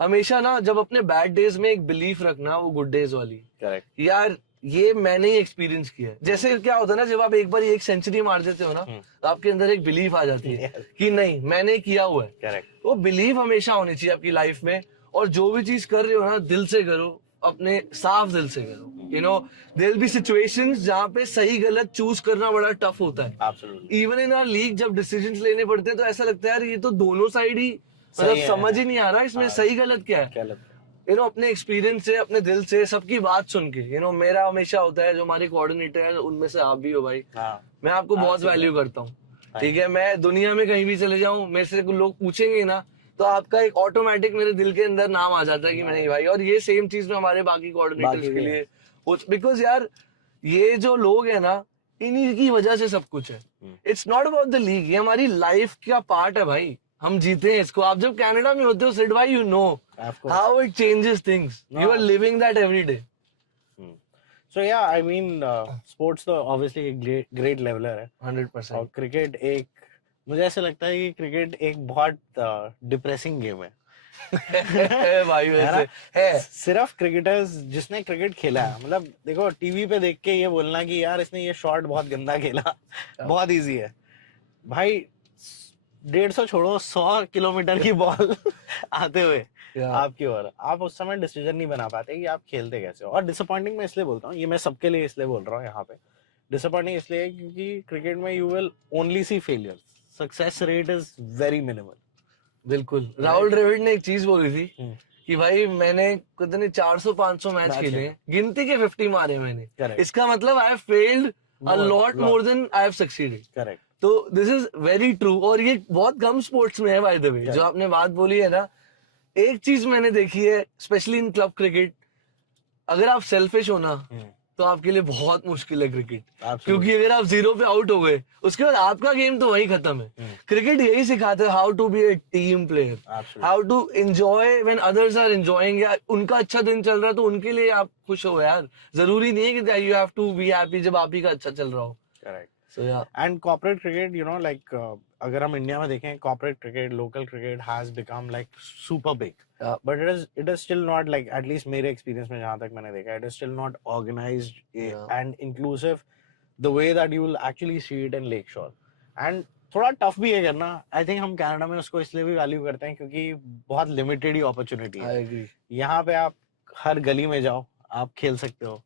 हमेशा ना जब अपने बैड डेज में एक बिलीफ रखना, वो गुड डेज वाली। करेक्ट यार ये मैंने ही एक्सपीरियंस किया है। जैसे क्या होता है ना, जब आप एक बार एक सेंचुरी मार देते हो ना, तो आपके अंदर एक बिलीफ आ जाती है कि नहीं मैंने किया हुआ है। करेक्ट। वो बिलीफ हमेशा होनी चाहिए आपकी लाइफ में, और जो भी चीज कर रहे हो ना, दिल से करो, अपने साफ दिल से करो। देयर विल बी सिचुएशंस जहाँ पे सही गलत चूज करना बड़ा टफ होता है। Absolutely. Even in our league जब डिसीजंस लेने पड़ते हैं तो ऐसा लगता है यार ये तो दोनों साइड ही, मतलब समझ ही नहीं आ रहा इसमें सही गलत क्या है। अपने एक्सपीरियंस से, अपने दिल से, सबकी बात सुन के। मेरा हमेशा होता है, जो हमारे कोऑर्डिनेटर है उनमें से आप भी हो भाई, मैं आपको बहुत वैल्यू करता हूँ। ठीक है, मैं दुनिया में कहीं भी चले जाऊं, मेरे से लोग पूछेंगे ना, तो आपका एक ऑटोमेटिक मेरे दिल के अंदर नाम आ जाता है कि नहीं भाई। और ये सेम चीज में हमारे बाकी कोऑर्डिनेटर्स के लिए, बिकॉज यार ये जो लोग है ना, इन्हीं की वजह से सब कुछ है। It's not about the league, ये हमारी लाइफ का पार्ट है भाई। हम जीते हैं इसको। आप जब कनाडा में होते हो सिड भाई, how it changes things, you are living that every day. So yeah, I mean, sports तो obviously एक great leveler है 100%। और क्रिकेट एक, मुझे ऐसा लगता है कि क्रिकेट एक बहुत डिप्रेसिंग गेम है भाई वैसे है। सिर्फ क्रिकेटर्स जिसने क्रिकेट खेला है, मतलब देखो टीवी पे देख के ये बोलना कि यार इसने ये शॉट बहुत गंदा खेला, बहुत इजी है भाई। 150 छोड़ो, 100 किलोमीटर की बॉल आते हुए आपकी ओर, आप उस समय डिसीजन नहीं बना पाते कि आप खेलते कैसे हो। और डिसअपॉइंटिंग मैं इसलिए बोलता हूँ, ये मैं सबके लिए इसलिए बोल रहा हूँ यहाँ पे, डिसअपॉइंटिंग इसलिए क्योंकि क्रिकेट में you will only see failure, success rate is very minimal. बिल्कुल। राहुल द्रविड़ ने एक चीज बोली थी कि भाई मैंने कितने 400-500 मैच खेले, गिनती के 50 मारे मैंने। इसका मतलब I have failed a lot more than I have succeeded. Correct. तो दिस इज वेरी ट्रू, और ये बहुत कम स्पोर्ट्स में है बाय द वे। जो आपने बात बोली है ना, एक चीज मैंने देखी है स्पेशली इन क्लब क्रिकेट, अगर आप सेल्फिश हो ना तो आपके लिए बहुत मुश्किल है क्रिकेट। क्योंकि अगर आप 0 पे आउट हो गए, उसके बाद आपका गेम तो वही खत्म है। क्रिकेट यही सिखाता है, how to be a team player, how to enjoy when others are enjoying. या उनका अच्छा दिन चल रहा है तो उनके लिए आप खुश हो यार, जरूरी नहीं है कि you have to be happy जब आप ही का अच्छा चल रहा हो। Correct. So yeah. And corporate cricket, you know, like अगर हम इंडिया में देखें, corporate cricket, local cricket has become like super big. Yeah. But it is still not like, at least मेरे experience में जहाँ तक मैंने देखा, it is still not organized and inclusive the way that you will actually see it in Lakeshore. And थोड़ा tough भी है करना। I think हम कनाडा में उसको इसलिए भी value करते हैं क्योंकि बहुत limited ही opportunity है। I agree. यहाँ पे आप हर गली में जाओ, आप खेल सकते हो।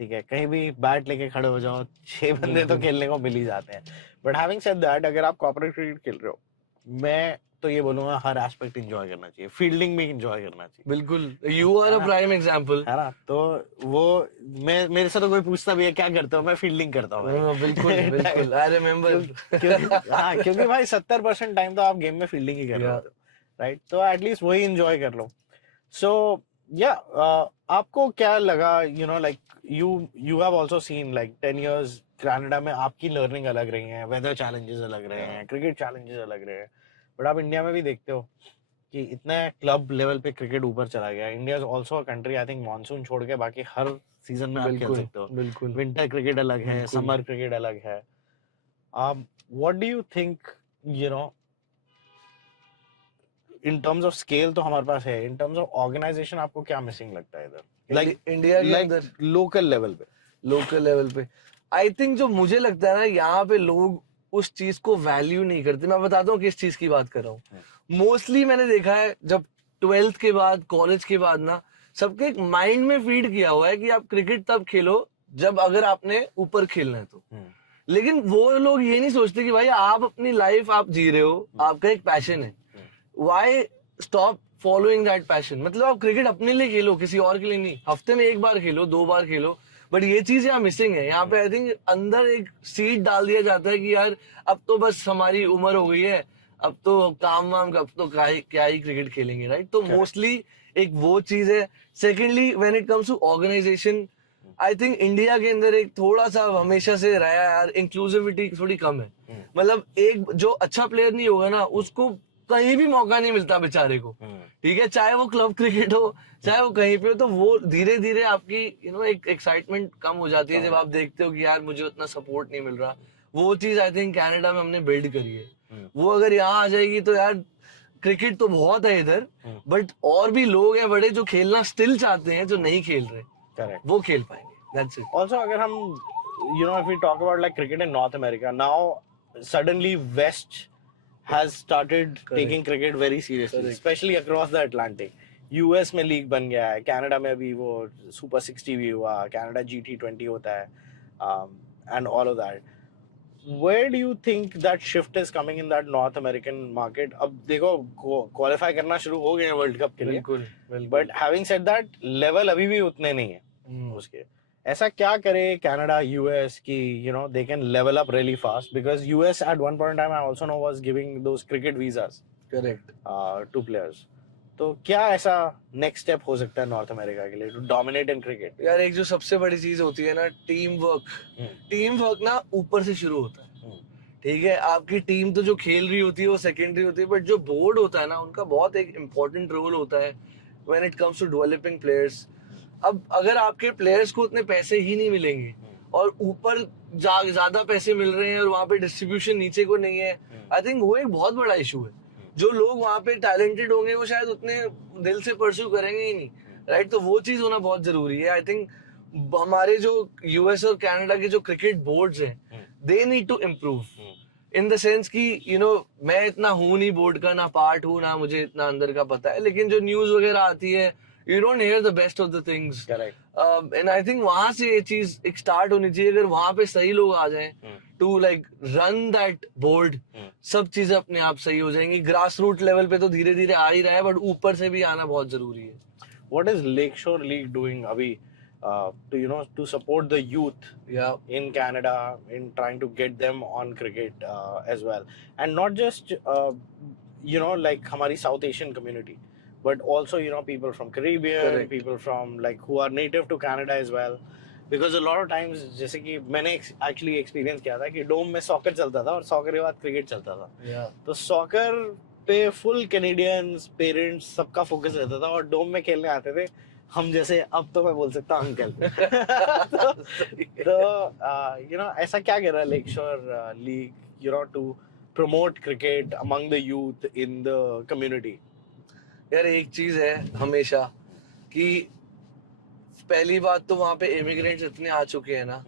ठीक है, कहीं भी बैट लेके खड़े हो जाओ, 6 बंदे तो खेलने को मिल ही जाते हैं। बट हैविंग सेड दैट, अगर आप कॉर्पोरेट क्रिकेट खेल रहे हो, मैं तो ये बोलूंगा हर एस्पेक्ट एंजॉय करना चाहिए, फील्डिंग भी एंजॉय करना चाहिए। बिल्कुल, you are a prime example, है ना। तो वो मेरे से तो कोई पूछता भी है क्या करते हो, मैं फील्डिंग करता हूँ। बिल्कुल बिल्कुल, आई रिमेम्बर। क्योंकि भाई 70% टाइम तो आप गेम में फील्डिंग ही कर रहे हो, राइट। तो एटलीस्ट वही एंजॉय कर लो। सो या आपको क्या लगा, you know, like you have also seen like 10 years Canada में आपकी लर्निंग अलग रही है, वेदर चैलेंजेस अलग रहे हैं, क्रिकेट चैलेंजेस अलग रहे हैं। बट आप इंडिया में भी देखते हो कि इतने क्लब लेवल पे क्रिकेट ऊपर चला गया। India is also a country, I think monsoon छोड़ के बाकी हर सीजन में आप खेल सकते हो। बिल्कुल, विंटर क्रिकेट अलग है, समर क्रिकेट अलग है। What do you think, you know, in terms of scale तो हमारे पास है, इन टर्म्स ऑफ ऑर्गेनाइजेशन आपको क्या मिसिंग लगता है इधर, लाइक इंडिया के अंदर लोकल लेवल पे? आई थिंक जो मुझे लगता है ना, यहाँ पे लोग उस चीज को वैल्यू नहीं करते। मैं बताता हूँ किस चीज की बात कर रहा हूँ। मोस्टली मैंने देखा है जब 12th के बाद, कॉलेज के बाद ना, सबके एक माइंड में फीड किया हुआ है कि आप क्रिकेट तब खेलो जब अगर आपने ऊपर खेलना है तो। लेकिन वो लोग ये नहीं सोचते कि भाई आप अपनी लाइफ आप जी रहे हो, आपका एक पैशन है। Why stop following that passion. मतलब आप क्रिकेट अपने लिए खेलो, किसी और के लिए नहीं। हफ्ते में 1 बार खेलो, 2 बार खेलो, बट ये चीज यहाँ मिसिंग है। यहाँ पे आई थिंक अंदर एक सीड डाल दिया जाता है कि यार अब तो बस हमारी उम्र हो गई है, अब तो काम वाम, अब तो क्या ही क्रिकेट खेलेंगे, राइट? तो मोस्टली एक वो चीज है। Secondly when it comes to organization, I think India के अंदर एक थोड़ा सा हमेशा से रहा है यार, इंक्लूसिविटी थोड़ी कम है। मतलब एक जो अच्छा प्लेयर नहीं होगा ना, उसको कहीं भी मौका नहीं मिलता बेचारे को, ठीक है? चाहे वो क्लब क्रिकेट हो, चाहे वो कहीं पे हो, तो वो धीरे धीरे आपकी एक एक्साइटमेंट कम हो जाती है जब आप देखते हो कि यार मुझे उतना सपोर्ट नहीं मिल रहा। वो चीज आई थिंक कनाडा में हमने बिल्ड करी है। वो अगर यहाँ आ जाएगी तो यार क्रिकेट तो बहुत है इधर, बट और भी लोग हैं बड़े जो खेलना स्टिल चाहते हैं, जो नहीं खेल रहे। Correct. वो खेल पाएंगे। That's it. Also, अगर हम, if we talk about like cricket in North America, now suddenly West has started taking cricket very seriously, especially across the Atlantic. US में लीग बन गया है, कनाडा में भी वो सुपर 60 भी हुआ, कनाडा GT20 होता है, and all of that. Where do you think that shift is coming in that North American market? अब देखो क्वालिफाई करना शुरू हो गए हैं वर्ल्ड कप के लिए, बिल्कुल। But having said that level अभी भी उतने नहीं है उसके। ऐसा क्या करे कनाडा, यूएस की they can level up really fast, because US at one point in time I also know was giving those cricket visas correct. to players. तो क्या ऐसा नेक्स्ट स्टेप हो सकता है नॉर्थ अमेरिका के लिए टू डोमिनेट इन क्रिकेट? यार एक जो सबसे बड़ी चीज होती है ना, टीम वर्क। टीम वर्क ना ऊपर से शुरू होता है, ठीक है? आपकी टीम तो जो खेल रही होती है वो सेकेंडरी होती है, बट जो बोर्ड होता है ना, उनका बहुत एक इम्पोर्टेंट रोल होता है when it comes to developing players. अब अगर आपके प्लेयर्स को उतने पैसे ही नहीं मिलेंगे और ऊपर ज्यादा पैसे मिल रहे हैं और वहां पे डिस्ट्रीब्यूशन नीचे को नहीं है, आई थिंक वो एक बहुत बड़ा इशू है। जो लोग वहां पे टैलेंटेड होंगे वो शायद उतने दिल से परस्यू करेंगे ही नहीं, राइट? तो वो चीज होना बहुत जरूरी है। आई थिंक हमारे जो यूएस और कनाडा के जो क्रिकेट बोर्ड्स हैं, they need to improve in the sense कि मैं इतना हूं नहीं बोर्ड का, ना पार्ट हूं, ना मुझे इतना अंदर का पता है, लेकिन जो न्यूज वगैरह आती है, you don't hear the best of the things. Correct. And I think वहां से ये चीज एक स्टार्ट होनी चाहिए। अगर वहां पे सही लोग आ जाएं to like run that board, सब चीजें अपने आप सही हो जाएंगी। ग्रास रूट लेवल पे तो धीरे धीरे आ ही रहा है, बट ऊपर से भी आना बहुत जरूरी है। What is Lakeshore League doing अभी to support the youth in Canada in trying to get them on cricket as well, and not just like हमारी South Asian community, but also people from Caribbean, Correct. people from like who are native to Canada as well, because a lot of times जैसे कि मैंने actually experience किया था कि डोम में सॉकर चलता था और सॉकर के बाद क्रिकेट चलता था। तो सॉकर पे फुल कैनेडियंस पेरेंट्स सबका फोकस रहता था और डोम में खेलने आते थे हम जैसे, अब तो मैं बोल सकता हूँ अंकल। तो ऐसा क्या कर रहा है Lakeshore league to promote cricket among the youth in the community? यार एक चीज है हमेशा कि पहली बात तो वहां पे इमिग्रेंट्स इतने आ चुके हैं ना।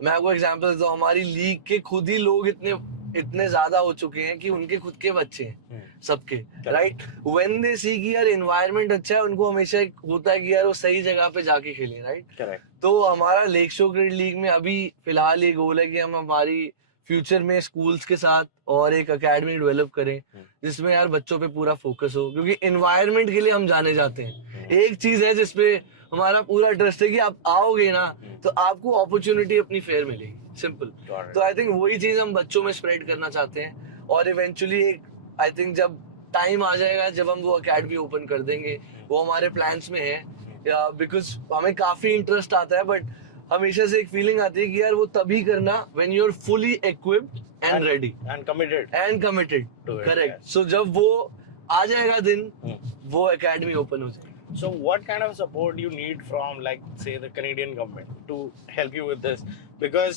मैं आपको एग्जांपल देता हूँ, हमारी लीग के खुद ही लोग इतने ज्यादा हो चुके हैं कि उनके खुद के बच्चे हैं सबके, राइट? व्हेन दे सी कि यार एनवायरनमेंट अच्छा है, उनको हमेशा एक होता है कि यार वो सही जगह पे जाके खेलें, राइट? करेक्ट। तो हमारा लेक शो क्रिकेट लीग में अभी फिलहाल ये गोल है कि हम हमारी फ्यूचर में स्कूल्स के साथ और एक एकेडमी डेवलप करें जिसमें यार बच्चों पे पूरा फोकस हो, क्योंकि एनवायरनमेंट के लिए हम जाने जाते हैं। एक चीज है जिसपे हमारा पूरा ट्रस्ट है कि आप आओगे ना तो आपको अपॉर्चुनिटी अपनी फेयर मिलेगी, सिंपल। तो आई थिंक वही चीज हम बच्चों में स्प्रेड करना चाहते हैं और इवेंचुअली एक आई थिंक जब टाइम आ जाएगा जब हम वो एकेडमी ओपन कर देंगे, वो हमारे प्लान्स में है, बिकॉज हमें काफी इंटरेस्ट आता है, बट हमेशा से एक फीलिंग आती है कि यार वो तभी करना when you are fully equipped and ready and committed correct. So जब वो आ जाएगा दिन, वो एकेडमी ओपन हो जाएगी। So what kind of support you need from, like, say, the Canadian government to help you with this? Because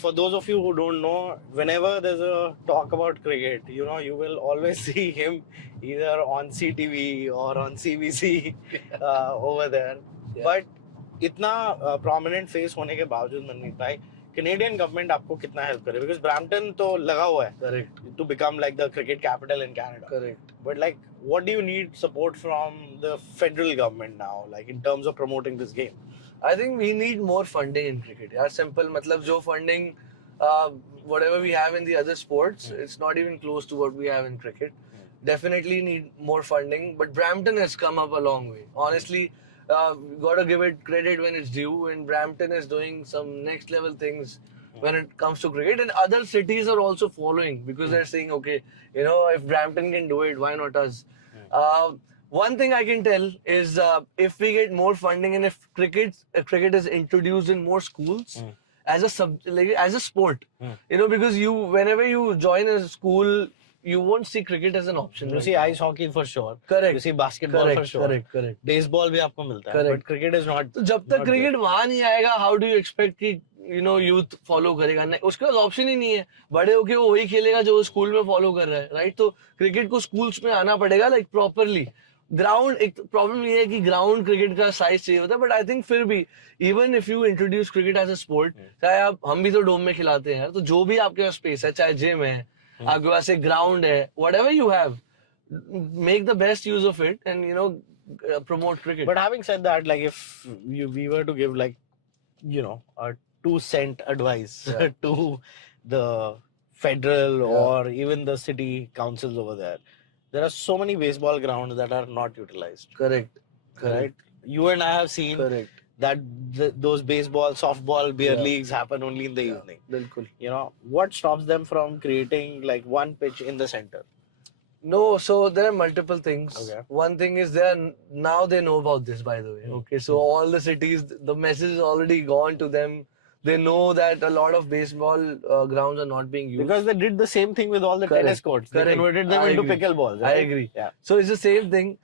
for those of you who don't know, whenever there's a talk about cricket, you will always see him either on CTV or on CBC over there. Yeah. But इतना prominent face होने के बावजूद मनमीत भाई, Canadian government आपको कितना help करे? Because Brampton तो लगा हुआ है, correct, to become like the cricket capital in Canada. Correct. But like, what do you need support from the federal government now, like in terms of promoting this game? I think we need more funding in cricket. यार simple, मतलब जो funding whatever we have in the other sports, it's not even close to what we have in cricket. definitely need more funding. But Brampton has come up a long way. Honestly, gotta give it credit when it's due. And Brampton is doing some next level things when it comes to cricket. And other cities are also following because they're saying, okay, you know, if Brampton can do it, why not us? One thing I can tell is if we get more funding and if cricket is introduced in more schools as a as a sport, you know, because whenever you join a school, you won't see cricket as an option. You right see now. ice hockey for sure. Correct. You see basketball for sure. Correct. Baseball भी आपको मिलता है. Correct. But cricket is not. तो जब तक क्रिकेट वहां नहीं आएगा, हाउ डू यू एक्सपेक्ट कि यू नो यूथ फॉलो करेगा? नहीं, उसके पास ऑप्शन ही नहीं है. बड़े होके वो वही खेलेगा जो वो स्कूल में फॉलो कर रहा है, राइट? तो क्रिकेट को स्कूल्स में आना पड़ेगा, लाइक प्रॉपरली. ग्राउंड, एक प्रॉब्लम ये है कि ग्राउंड क्रिकेट का साइज चाहिए होता है, बट आई थिंक फिर भी even if you introduce cricket as a sport, चाहे आप, हम भी तो डोम में खिलाते हैं, तो जो भी आपके पास स्पेस है, चाहे जिम है, आपके पास एक ग्राउंड है, whatever you have, make the best use of it and you know promote cricket. But having said that, like if we were to give like, you know, a 2 cent advice to the federal or even the city councils over there are so many baseball grounds that are not utilized. Correct. Right? You and I have seen that those baseball, softball, beer leagues happen only in the evening. Bilkul. You know, what stops them from creating like one pitch in the center? No, so there are multiple things. Okay. One thing is now they know about this, by the way. Okay, so all the cities, the message is already gone to them. They know that a lot of baseball grounds are not being used. Because they did the same thing with all the tennis courts. They converted them into pickleballs. Right? I agree. Yeah. So it's the same thing.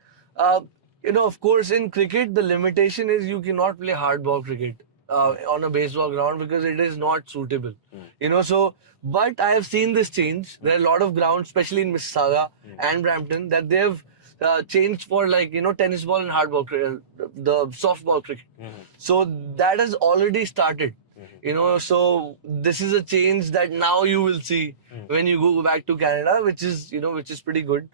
You know, of course, in cricket, the limitation is you cannot play hardball cricket on a baseball ground because it is not suitable. You know, so, but I have seen this change. There are a lot of grounds, especially in Mississauga and Brampton, that they have changed for like, you know, tennis ball and hardball cricket, the softball cricket. So that has already started. You know, so this is a change that now you will see when you go back to Canada, which is, you know, which is pretty good.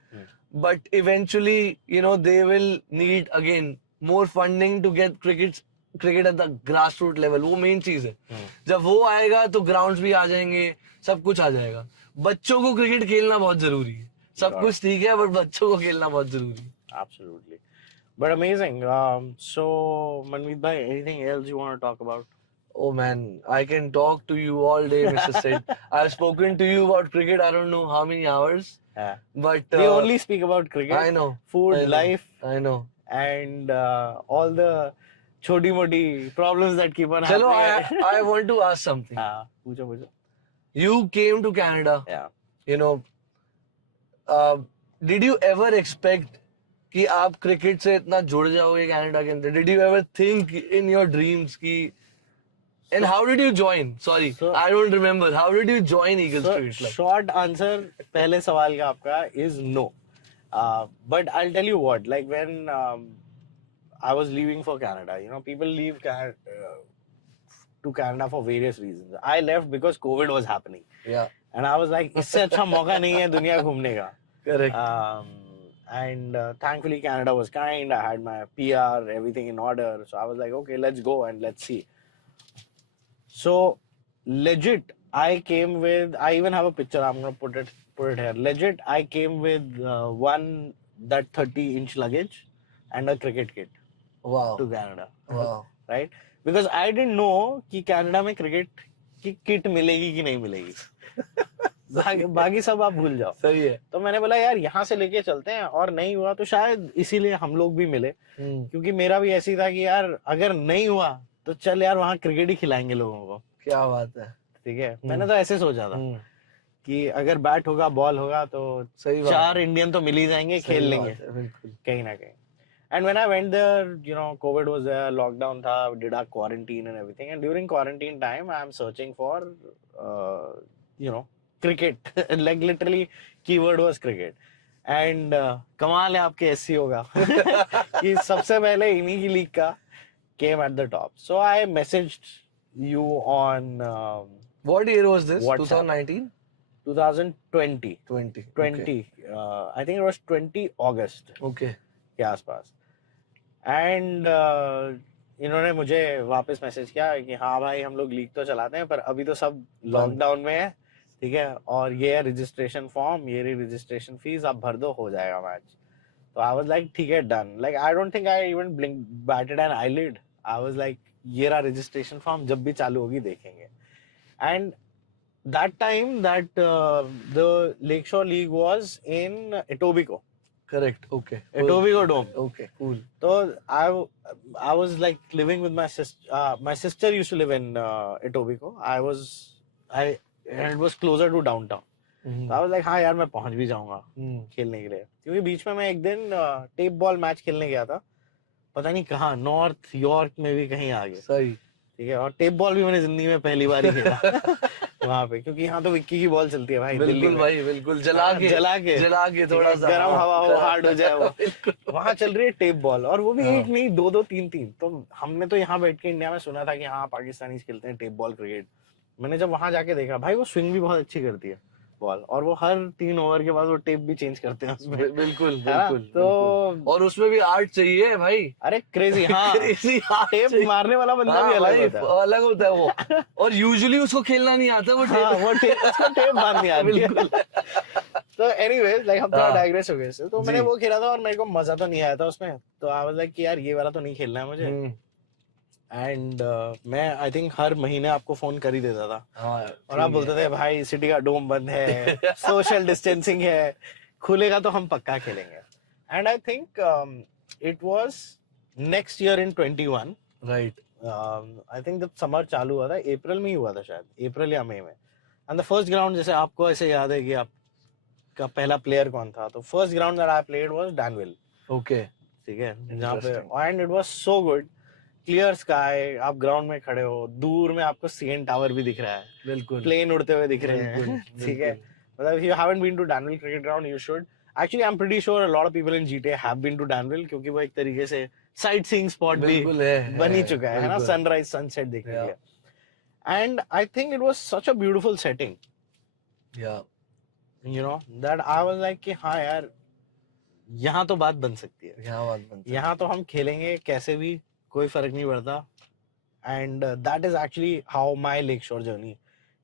But eventually, you know, they will need again more funding to get cricket at the grassroots level. वो main चीज है. जब वो आएगा तो grounds भी आ जाएंगे, सब कुछ आ जाएगा. बच्चों को क्रिकेट खेलना बहुत जरूरी है. सब कुछ ठीक है, but बच्चों को खेलना बहुत जरूरी है. Absolutely. But amazing. So, Manmeet bhai, anything else you want to talk about? Oh man, I can talk to you all day, Mr. Sid. I've spoken to you about cricket, I don't know how many hours. Yeah. But we only speak about cricket. I know. Food, life. I know. And all the choti moti problems that keep on happening. Chalo, I want to ask something. Pucho. You came to Canada. Yeah. You know, did you ever expect कि आप क्रिकेट से इतना जुड़ जाओगे कनाडा के अंदर? Did you ever think in your dreams कि, and how did you join? Sorry, I don't remember. How did you join Eagle Street Club? Short answer पहले सवाल का आपका is no. But I'll tell you what, like when I was leaving for Canada, you know, people leave to Canada for various reasons. I left because COVID was happening. Yeah. And I was like, इससे अच्छा मौका नहीं है दुनिया घूमने का. Correct. And thankfully Canada was kind. I had my PR, everything in order. So I was like, okay, let's go and let's see. So legit, I came with, I even have a picture, I'm going to put it here. Legit, I came with that 30-inch luggage and a cricket kit to Canada. Wow. Right? Because I didn't know कि Canada में cricket की kit मिलेगी कि नहीं मिलेगी. बाकी सब आप भूल जाओ. सही है. तो मैंने बोला यार यहाँ से लेके चलते हैं, और नहीं हुआ तो शायद इसीलिए हम लोग भी मिले. क्योंकि मेरा भी ऐसी था कि यार अगर नहीं हुआ तो चल यार वहाँ क्रिकेट ही खिलाएंगे लोगों को. क्या बात है. ठीक है. मैंने तो ऐसे सोचा था कि अगर बैट होगा, बॉल होगा तो 4 इंडियन तो मिल ही जाएंगे, खेल लेंगे कहीं ना कहीं. And when I went there, you know, COVID was there, lockdown tha, we did our quarantine and everything. And during quarantine time, I'm searching for, you know, cricket. Like literally, keyword was cricket. And कमाल है आपके SEO का कि सबसे पहले इन्हीं की लीग का came at the top. So I messaged you on what year was this? WhatsApp. 2019? 2020. 20. 20. Okay. I think it was 20 August Okay. के आसपास. एंड इन्होंने मुझे वापस मैसेज किया कि हाँ भाई हम लोग लीग तो चलाते हैं पर अभी तो सब लॉकडाउन में है, ठीक है, और ये है रजिस्ट्रेशन फॉर्म, ये रही रजिस्ट्रेशन फीस, आप भर दो, हो जाएगा मैच। तो आई वाज लाइक ठीक है, done. Like I don't think I even batted an eyelid. I was like ये रहा रजिस्ट्रेशन फॉर्म, जब भी चालू होगी देखेंगे। And that time that the Lakeshore League was in Etobicoke. Correct. Okay. Etobicoke Dome. Okay. Cool. So I was like living with my sister. My sister used to live in Etobicoke. And it was closer to downtown. तो I was like हाँ यार मैं पहुंच भी जाऊंगा खेलने के लिए, क्योंकि बीच में मैं एक दिन टेप बॉल मैच खेलने गया था, पता नहीं कहाँ, नॉर्थ यॉर्क में भी कहीं आगे। सही। ठीक है, और टेप बॉल भी मैंने जिंदगी में पहली बार ही खेला वहां पे, क्योंकि यहाँ तो विक्की की बॉल चलती है भाई दिल्ली बिल्कुल में। भाई, बिल्कुल जला के थोड़ा सा गर्म हवा हो, हार्ड हो जाए वो। बिल्कुल। वहां चल रही है टेप बॉल, और वो भी हाँ। एक नहीं, दो दो तीन तीन। तो हमने तो यहाँ बैठ के इंडिया में सुना था कि हाँ पाकिस्तानी खेलते हैं टेप बॉल क्रिकेट। मैंने जब वहां जाके देखा भाई, वो स्विंग भी बहुत अच्छी करती है बॉल, और वो हर 3 ओवर के बाद वो टेप भी चेंज करते हैं उसमें। बिल्कुल है ना? बिल्कुल। तो और उसमें भी आर्ट चाहिए भाई। अरे क्रेजी, हाँ क्रेजी आर्ट टेप चाहिए। मारने वाला बंदा भी हाँ अलग भाई, होता है। अलग होता है वो। और यूजुअली उसको खेलना नहीं आता वो हाँ, वो टेप, उसको टेप मारनी आती है। बिल्कुल। तो एनीवेज लाइक हम थोड़ा हाँ। डाइग्रेस हो गए इससे। तो मैंने जी। वो खेला था और मेरे को मजा तो नहीं आया था उसमें। तो आई वाज लाइक कि यार ये वाला तो नहीं खेलना है मुझे। एंड मैं आई थिंक हर महीने आपको फोन कर ही देता था, हाँ, और आप बोलते थे भाई सिटी का डोम बंद है, सोशल डिस्टेंसिंग है, खुलेगा तो हम पक्का खेलेंगे। And I think it was next year in 21, right. I think जब समर चालू हुआ था, अप्रैल में ही हुआ था शायद, अप्रैल या मई में। एंड द फर्स्ट ग्राउंड, जैसे आपको ऐसे याद है कि आपका पहला प्लेयर कौन था, तो first ground that I played was Danville. Okay. ठीक है, जहाँ पे, and it was so good, clear sky, आप ग्राउंड में खड़े हो, दूर में आपको सीएन टावर भी दिख रहा है, बिल्कुल। प्लेन उड़ते हुए दिख रहे बिल्कुल, हैं। ठीक है, बिल्कुल। मतलब if you haven't been to Danville cricket ground, you should. Actually, I'm pretty sure a lot of people in GTA have been to Danville, क्योंकि वो एक तरीके से साइट सीइंग स्पॉट भी बिल्कुल है, बन ही चुका है ना, बिल्कुल। सनराइज सनसेट देखने के Yeah. लिए। And I think it was such a beautiful setting, yeah you know, that I was like कि हाँ यार यहाँ तो बात बन सकती है, यहाँ बात बनती है। यहाँ तो हम खेलेंगे कैसे भी, कोई फर्क नहीं पड़ता। And that is actually how my Lake Shore journey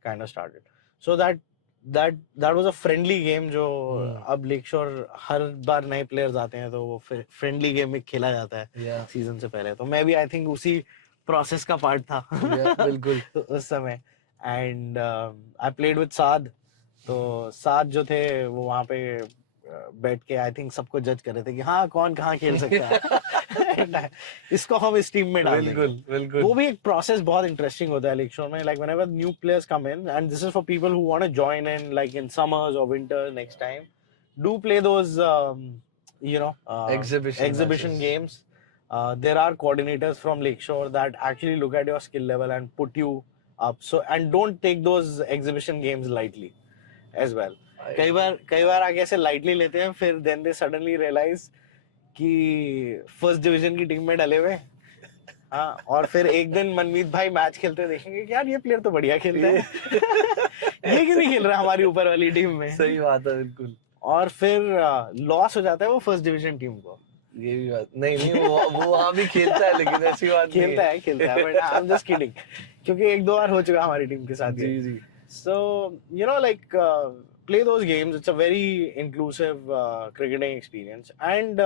kind of started. So that was a friendly game, जो अब लेक शोर हर बार नए प्लेयर्स आते हैं तो वो फ्रेंडली गेम में खेला जाता है या सीजन से पहले। तो मैं भी आई थिंक उसी प्रोसेस का पार्ट था बिल्कुल। उस समय। एंड आई प्लेड विद साद। तो साद जो थे वो वहां पे बैठ के आई थिंक सबको जज कर रहे थे कि हाँ कौन कहाँ खेल सकता है। And इसको हम इस टीम में डाल देंगे। बिल्कुल बिल्कुल। वो भी एक प्रोसेस बहुत इंटरेस्टिंग होता है लेक शोर में, like whenever new players come in, and this is for people who want to join in like in summers और winter next time, do play those you know exhibition matches. games. There are coordinators from Lakeshore that actually look at your skill level and put you up, so and don't take those exhibition games lightly as well. कई बार आगे ऐसे lightly लेते हैं, फिर then they suddenly realize कि फर्स्ट डिवीजन की टीम में डले हुए। हाँ, और फिर एक दिन मनमीत भाई मैच खेलते देखेंगे कि यार ये प्लेयर तो बढ़िया खेलता है ये क्यों नहीं खेल रहा हमारी ऊपर वाली टीम में। सही बात है, बिल्कुल। और फिर लॉस हो जाता है वो फर्स्ट डिवीजन टीम को। ये भी बात नहीं, वो वहाँ भी खेलता है, लेकिन ऐसी बात नहीं खेलता है but I am just kidding, क्योंकि एक दो बार हो चुका हमारी टीम के साथ। जी जी। So you know like play those games. It's a very inclusive cricketing experience, and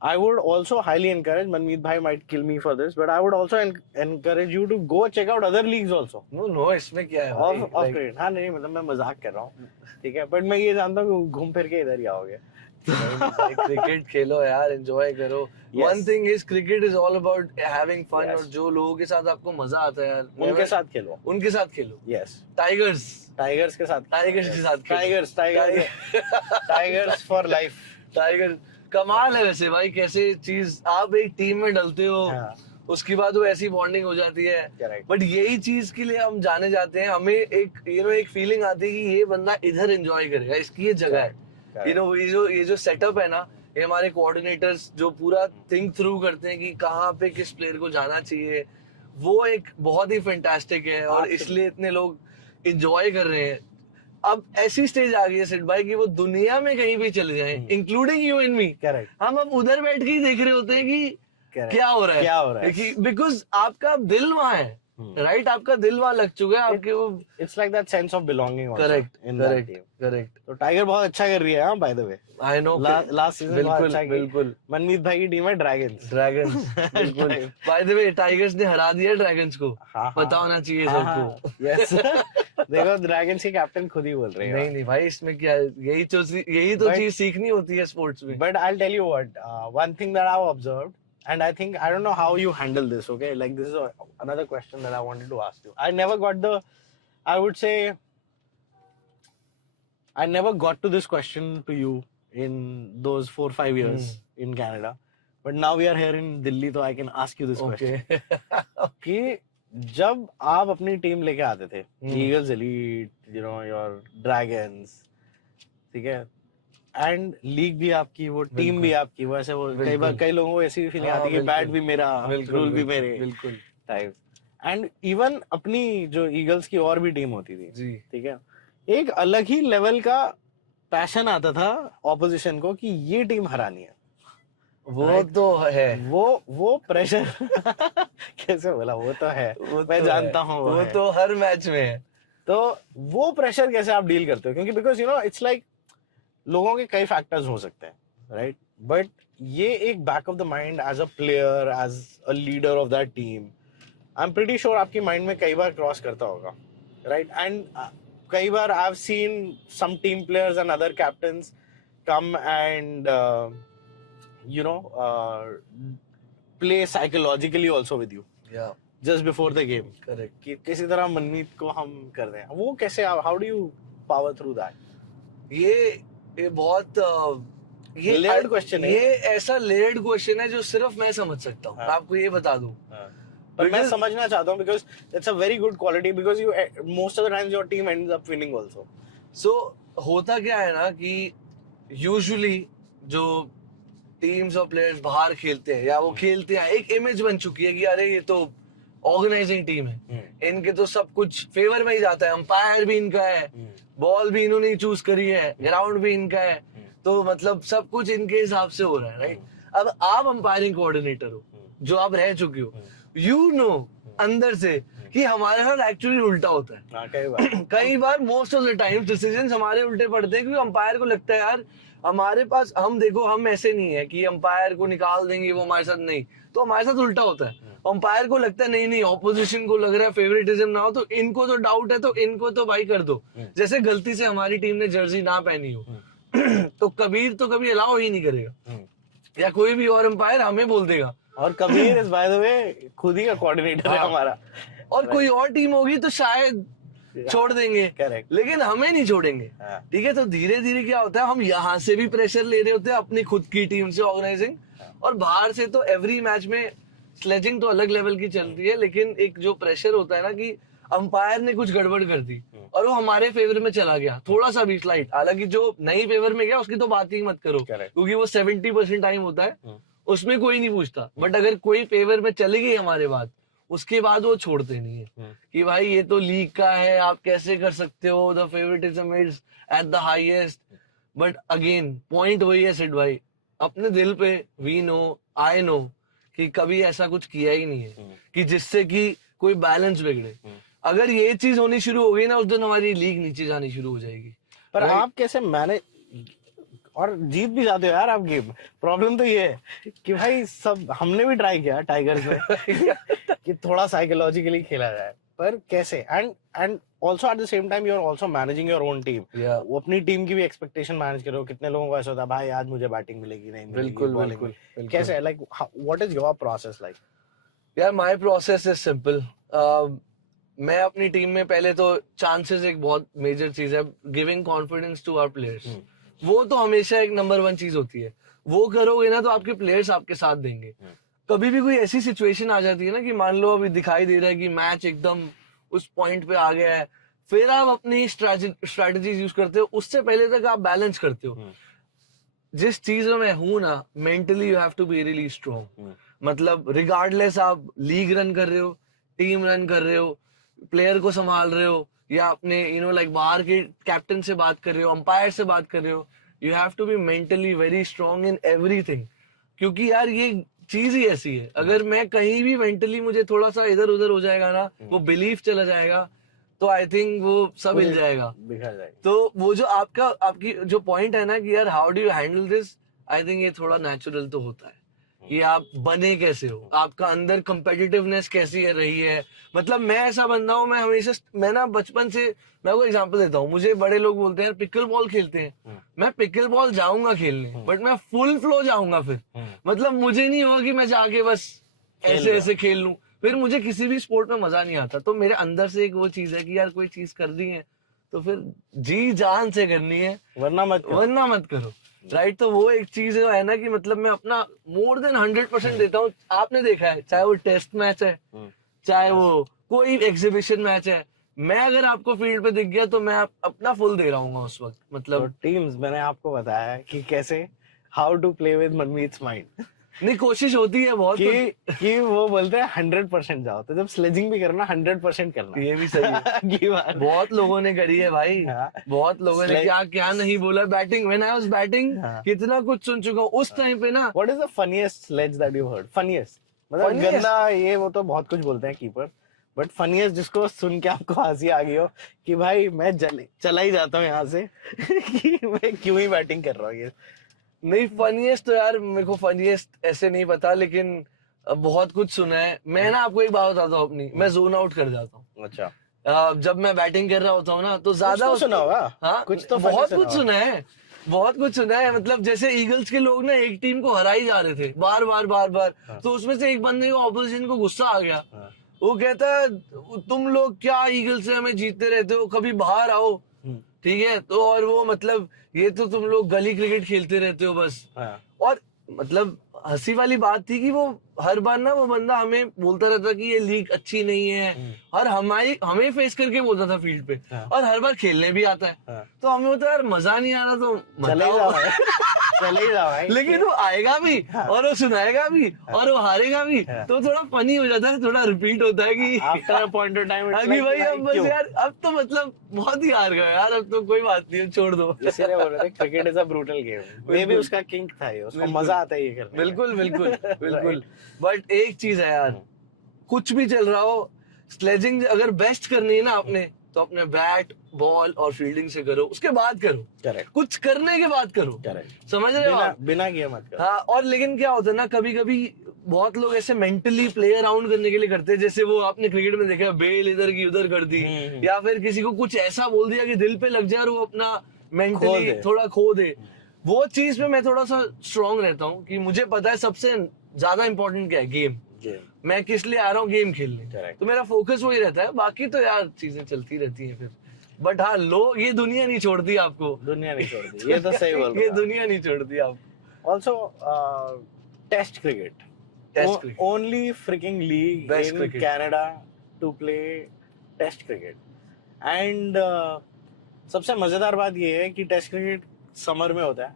I would also highly encourage, Manmeet bhai might kill me for this, but I would also encourage you to go check out other leagues also no इसमें क्या है भाई, of cricket. हाँ नहीं, मतलब मैं मजाक कर रहा हूँ, ठीक है, बट मैं ये जानता हूँ कि घूम फिर के इधर ही आओगे। क्रिकेट खेलो यार, एंजॉय करो। Yes. One thing is cricket is all about having fun, Yes. और जो लोगों के साथ आपको मजा आता है यार, उनके साथ खेलो। उनके साथ खेलो। यस, टाइगर्स के साथ खेलो। Tigers for life. टाइगर कमाल है वैसे भाई, कैसे चीज आप एक टीम में डलते हो, हाँ। उसके बाद वो ऐसी बॉन्डिंग हो जाती है। Correct. बट यही चीज के लिए हम जाने जाते हैं, हमें एक एक फीलिंग आती है कि ये बंदा इधर एंजॉय करेगा, इसकी ये जगह है। ये जो सेटअप है ना, ये हमारे कोऑर्डिनेटर्स जो पूरा थिंक थ्रू करते हैं कि कहाँ पे किस प्लेयर को जाना चाहिए, वो एक बहुत ही फैंटास्टिक है, और इसलिए इतने लोग एंजॉय कर रहे हैं। अब ऐसी स्टेज आ गई है सिड भाई कि वो दुनिया में कहीं भी चले जाएं, including you and me, correct, हम अब उधर बैठ के ही देख रहे होते हैं कि क्या हो रहा है, क्या हो रहा है, बिकॉज आपका दिल वहां है, राइट, आपका दिल वहां लग चुका है, आपके वो It's like that sense of belonging also correct in that correct team. Correct, तो टाइगर बहुत अच्छा कर रही है, हाँ, by the way. I know, last season बहुत अच्छा की. बिल्कुल मनमीत भाई की टीम है ड्रैगन्स. ड्रैगन्स, बिल्कुल. बाय द वे टाइगर्स ने हरा दिया ड्रैगन्स को, पता होना चाहिए सबको. यस. देखो ड्रैगन्स के कैप्टन खुद ही बोल रहे हैं. नहीं नहीं भाई, इसमें क्या है? यही तो But- चीज सीखनी होती है स्पोर्ट्स में. But I'll tell you what, one thing that I've observed, and I don't know how you handle this, okay? Like, this is another question that I wanted to ask you. I would say, I never got to this question to you in those 4-5 years in Canada. But now we are here in Delhi, so I can ask you this question. Okay. कि जब आप अपनी टीम लेके आते थे, Eagles Elite, you know, your Dragons, ठीक है, एंड लीग भी आपकी, वो टीम भी आपकी, वो ऐसे, वो कई बार कई लोगों को ऐसी फीलिंग आती है कि बैट भी मेरा, रूल भी मेरे, बिल्कुल टाइप. एंड इवन अपनी जो ईगल्स की और भी टीम होती थी, जी, ठीक है, एक अलग ही लेवल का पैशन आता था ऑपोजिशन को कि ये टीम हरानी है. वो तो है, वो प्रेशर कैसे बोला, वो तो है, मैं जानता हूँ वो तो हर मैच में है. तो वो प्रेशर कैसे आप डील करते हो? क्योंकि because you know it's like लोगों के कई फैक्टर्स हो सकते हैं, राइट, बट ये एक back of the mind as a player, as a leader of that team, I am pretty sure आपकी माइंड में कई बार क्रॉस करता होगा, राइट. एंड कई बार I have seen some team players and other captains come and you know play psychologically also with you या just before the game. Correct. कि किसी तरह मनमीत को हम कर दें, वो कैसे, how do you power through that? ये बहुत ये Layered question है. ये ऐसा लेयर्ड क्वेश्चन है जो सिर्फ मैं समझ सकता हूँ. हाँ. मैं आपको ये बता दूं, पर मैं समझना चाहता हूँ because it's a very good quality, because you most of the times your team ends up winning also. सो होता क्या है ना कि यूजुअली जो टीम्स और प्लेयर्स बाहर खेलते हैं या वो खेलते हैं, एक इमेज बन चुकी है कि अरे ये तो ऑर्गेनाइजिंग टीम है, इनके तो सब कुछ फेवर में ही जाता है, अंपायर भी इनका है, बॉल भी इन्होंने ही चूज करी है, ग्राउंड भी इनका है, तो मतलब सब कुछ इनके हिसाब से हो रहा है, राइट. अब आप अंपायरिंग कोऑर्डिनेटर हो, जो आप रह चुके हो, यू नो अंदर से कि हमारे साथ एक्चुअली उल्टा होता है. कई बार most of the time decisions हमारे उल्टे पड़ते हैं, क्योंकि अंपायर को लगता है यार हमारे पास, हम देखो हम ऐसे नहीं है कि अंपायर को निकाल देंगे, वो हमारे साथ नहीं, तो हमारे साथ उल्टा होता है. अंपायर को लगता है नहीं नहीं, ऑपोजिशन को लग रहा है फेवरेटिज्म ना हो, तो इनको तो डाउट है, तो इनको तो भाई कर दो. जैसे गलती से हमारी टीम ने जर्सी ना पहनी हो तो कबीर तो कभी अलाउ ही नहीं करेगा, या कोई भी और अंपायर हमें बोल देगा. और Kabir is by the way खुद ही का कोऑर्डिनेटर है हमारा, और कोई और टीम होगी तो शायद छोड़ देंगे, करेक्ट, लेकिन हमें नहीं छोड़ेंगे. ठीक है, तो धीरे धीरे क्या होता है, हम यहाँ से भी प्रेशर ले रहे होते हैं अपनी खुद की टीम से ऑर्गेनाइजिंग, और बाहर से तो एवरी मैच में स्लेजिंग तो अलग लेवल की चलती है, लेकिन एक जो प्रेशर होता है ना कि अंपायर ने कुछ गड़बड़ कर दी और वो हमारे फेवर में चला गया थोड़ा सा भी स्लाइट, हालांकि जो नहीं फेवर में गया उसकी तो बात ही मत करो, क्योंकि वो 70% टाइम होता है, उसमें कोई नहीं पूछता. बट अगर कोई फेवर में चली गई हमारे बाद, उसके बाद वो छोड़ते नहीं है कि भाई ये तो लीग का है, आप कैसे कर सकते हो, the favouritism is at the highest. But again point वही है सिड भाई, अपने दिल पे वी नो, आई नो कि कभी ऐसा कुछ किया ही नहीं है कि जिससे कि कोई बैलेंस बिगड़े. अगर ये चीज होनी शुरू हो गई ना, उस दिन हमारी लीग नीचे जानी शुरू हो जाएगी. पर आप कैसे मैनेज, और जीत भी जाते हो यार आप गेम. प्रॉब्लम तो ये है कि भाई सब हमने भी ट्राई किया टाइगर्स में कि थोड़ा साइकोलॉजिकली खेला जाए, पर कैसे, and also at the same time you are also managing your own team. वो अपनी टीम की भी एक्सपेक्टेशन मैनेज करो. कितने लोगों को ऐसा होता है भाई आज मुझे बैटिंग मिलेगी नहीं मिलेगी, बिल्कुल bowling बिल्कुल, में. कैसे, like what is your process like? यार माय प्रोसेस इज सिंपल. मैं अपनी टीम में पहले तो चांसेस एक बहुत मेजर चीज है, giving confidence to our players. वो तो हमेशा एक नंबर 1 चीज होती है. वो करोगे ना तो आपके प्लेयर्स आपके साथ देंगे. कभी भी कोई ऐसी सिचुएशन आ जाती है ना कि मान लो अभी दिखाई दे रहा है कि मैच एकदम उस पॉइंट पे आ गया है, फिर आप अपनी स्ट्रैटेजीज यूज करते हो. उससे पहले तक आप बैलेंस करते हो. जिस चीज में मैं हूं ना, mentally you have to be really strong. मतलब रिगार्डलेस आप लीग रन कर रहे हो, टीम रन कर रहे हो, प्लेयर को संभाल रहे हो, या अपने लाइक बाहर के कैप्टन से बात कर रहे हो, अंपायर से बात कर रहे हो, you have to be mentally very strong in everything. क्योंकि यार ये चीज ही ऐसी है, अगर मैं कहीं भी मेंटली मुझे थोड़ा सा इधर उधर हो जाएगा ना, वो बिलीफ चला जाएगा, तो आई थिंक वो सब हिल जाएगा, बिखर जाएगा। तो वो जो आपकी जो पॉइंट है ना कि यार how do you handle this, I think ये थोड़ा नेचुरल तो होता है कि आप बने कैसे हो, आपका अंदर कंपेटिटिवनेस कैसी है रही है। मतलब मैं ऐसा बंदा हूँ, मैं हमेशा, मैं ना बचपन से, मैं वो एग्जांपल देता हूँ, मुझे बड़े लोग बोलते हैं यार पिकल बॉल खेलते हैं, मैं पिकल बॉल जाऊंगा खेलने, बट मैं फुल फ्लो जाऊंगा फिर, मतलब मुझे नहीं होगा कि मैं जाके बस ऐसे ऐसे खेल लूं, फिर मुझे किसी भी स्पोर्ट में मजा नहीं आता। तो मेरे अंदर से एक वो चीज है कि यार कोई चीज कर दी है तो फिर जी जान से करनी है, वरना मत करो। राइट। तो वो एक चीज है ना कि मतलब मैं अपना मोर देन 100% देता हूँ। आपने देखा है, चाहे वो टेस्ट मैच है, चाहे वो कोई एग्जीबिशन मैच है, मैं अगर आपको फील्ड पे दिख गया तो मैं अपना फुल दे रहा हूँ उस वक्त। मतलब तो टीम्स मैंने आपको बताया कि कैसे how to play with Manmeet mind, नहीं, कोशिश होती है बहुत कि वो बोलते हैं 100% जाओ, तो जब स्लेजिंग भी करना 100% करना। ये भी सही है। बहुत लोगों ने करी है भाई, बहुत लोगों ने क्या क्या नहीं बोला। Batting, when I was batting, कितना कुछ सुन चुका हूँ उस टाइम पे ना। What is the funniest sledge that you heard? Funniest मतलब गंदा, ये वो तो बहुत कुछ बोलते हैं कीपर, बट फनीएस्ट जिसको सुन के आपको हंसी आ गई हो कि भाई मैं चला ही जाता हूँ यहाँ से कि मैं क्यों ही बैटिंग कर रहा हूँ। ये नहीं, फनीएस्ट तो यार मेरे को फनीएस्ट ऐसे नहीं पता, लेकिन बहुत कुछ सुना है। मैं ना आपको एक बात बताता हूँ अपनी, मैं जोन आउट कर जाता हूँ। अच्छा। जब मैं बैटिंग कर रहा होता हूँ ना तो ज्यादा तो सुना होगा। हाँ, कुछ तो बहुत कुछ सुना है, बहुत कुछ सुना है। मतलब जैसे ईगल्स के लोग ना एक टीम को हरा ही जा रहे थे बार बार बार बार, तो उसमें से एक बंदे को ऑपोजिशन को गुस्सा आ गया, वो कहता है तुम लोग क्या ईगल्स से हमें जीतते रहते हो, कभी बाहर आओ, ठीक है। तो और वो मतलब ये तो तुम लोग गली क्रिकेट खेलते रहते हो बस। और मतलब हंसी वाली बात थी कि वो हर बार ना वो बंदा हमें बोलता रहता कि ये लीग अच्छी नहीं है, और हमें फेस करके बोलता था फील्ड पे, और हर बार खेलने भी आता है। तो हमें होता है यार मजा नहीं आ रहा तो चले जाओ भाई। लेकिन वो आएगा भी और वो सुनाएगा भी और वो हारेगा भी, तो थोड़ा फनी हो जाता है, थोड़ा रिपीट होता है कि after a point of time अभी भाई अब बस यार अब तो मतलब बहुत ही हार गए यार, अब तो कोई बात नहीं, छोड़ दो। इसीलिए बोल रहे थे cricket is a brutal game. मे भी उसका किंक था ये, उसको मजा आता है ये करने में। बिल्कुल बिल्कुल बिल्कुल। बट एक चीज है यार, कुछ भी चल रहा हो, स्लेजिंग अगर बेस्ट करनी है ना आपने, तो अपने बैट बॉल और फील्डिंग से करो, उसके बाद करो। करेक्ट। कुछ करने के बाद करो। करेक्ट। समझ रहे हो आप? बिना किए मत करो। हाँ, और लेकिन क्या होता है ना, कभी कभी बहुत लोग ऐसे मेंटली प्ले अराउंड करने के लिए करते हैं, जैसे वो आपने क्रिकेट में देखा बेल इधर की उधर कर दी, या फिर किसी को कुछ ऐसा बोल दिया कि दिल पे लग जाए और वो अपना मेंटली थोड़ा खो दे। वो चीज में मैं थोड़ा सा स्ट्रांग रहता हूँ कि मुझे पता है सबसे ज्यादा इंपॉर्टेंट क्या है, गेम। मैं किस लिए आ रहा हूँ, गेम खेलने, तो मेरा फोकस वही रहता है। बाकी तो यार चीजें चलती रहती हैं फिर। बट हाँ, लोग, ये दुनिया नहीं छोड़ती आपको, दुनिया नहीं छोड़ती, ये तो सही बोल रहे ये दुनिया नहीं छोड़ती आपको। Also test cricket, only freaking league in Canada to play test cricket. And सबसे मजेदार बात ये है कि टेस्ट क्रिकेट समर में होता है,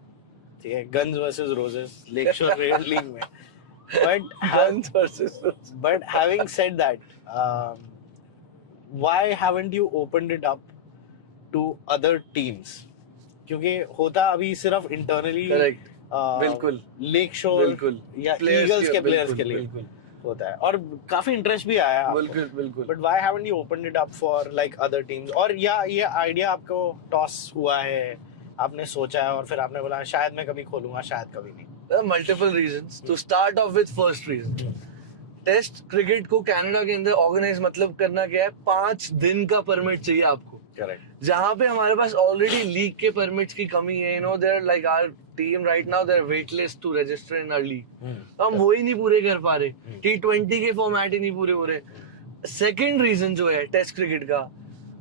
ठीक है, गन्स वर्सेस रोजेस लेक शोर लीग में। But having said that, why haven't you opened it up to other teams? क्योंकि होता अभी सिर्फ इंटरनली, बिल्कुल, लेक शोर या ईगल्स के प्लेयर्स के लिए होता है, और काफी इंटरेस्ट भी आया। बिल्कुल बिल्कुल। But why haven't you opened it up for like other teams? और या ये आइडिया आपको टॉस हुआ है, आपने सोचा है और फिर आपने बोला शायद मैं कभी खोलूंगा, शायद कभी नहीं? Multiple reasons. To start off with first reason, test cricket को कनाडा के अंदर ऑर्गेनाइज मतलब करना क्या है, 5 दिन का परमिट चाहिए आपको। करेक्ट। जहाँ पे हमारे पास ऑलरेडी लीग के परमिट्स की कमी है, you know, there like our team right now there wait list to register in our league, हम वो ही नहीं पूरे कर पा रहे, T20 के फॉर्मेट ही नहीं पूरे हो रहे। सेकेंड रीजन जो है टेस्ट क्रिकेट का,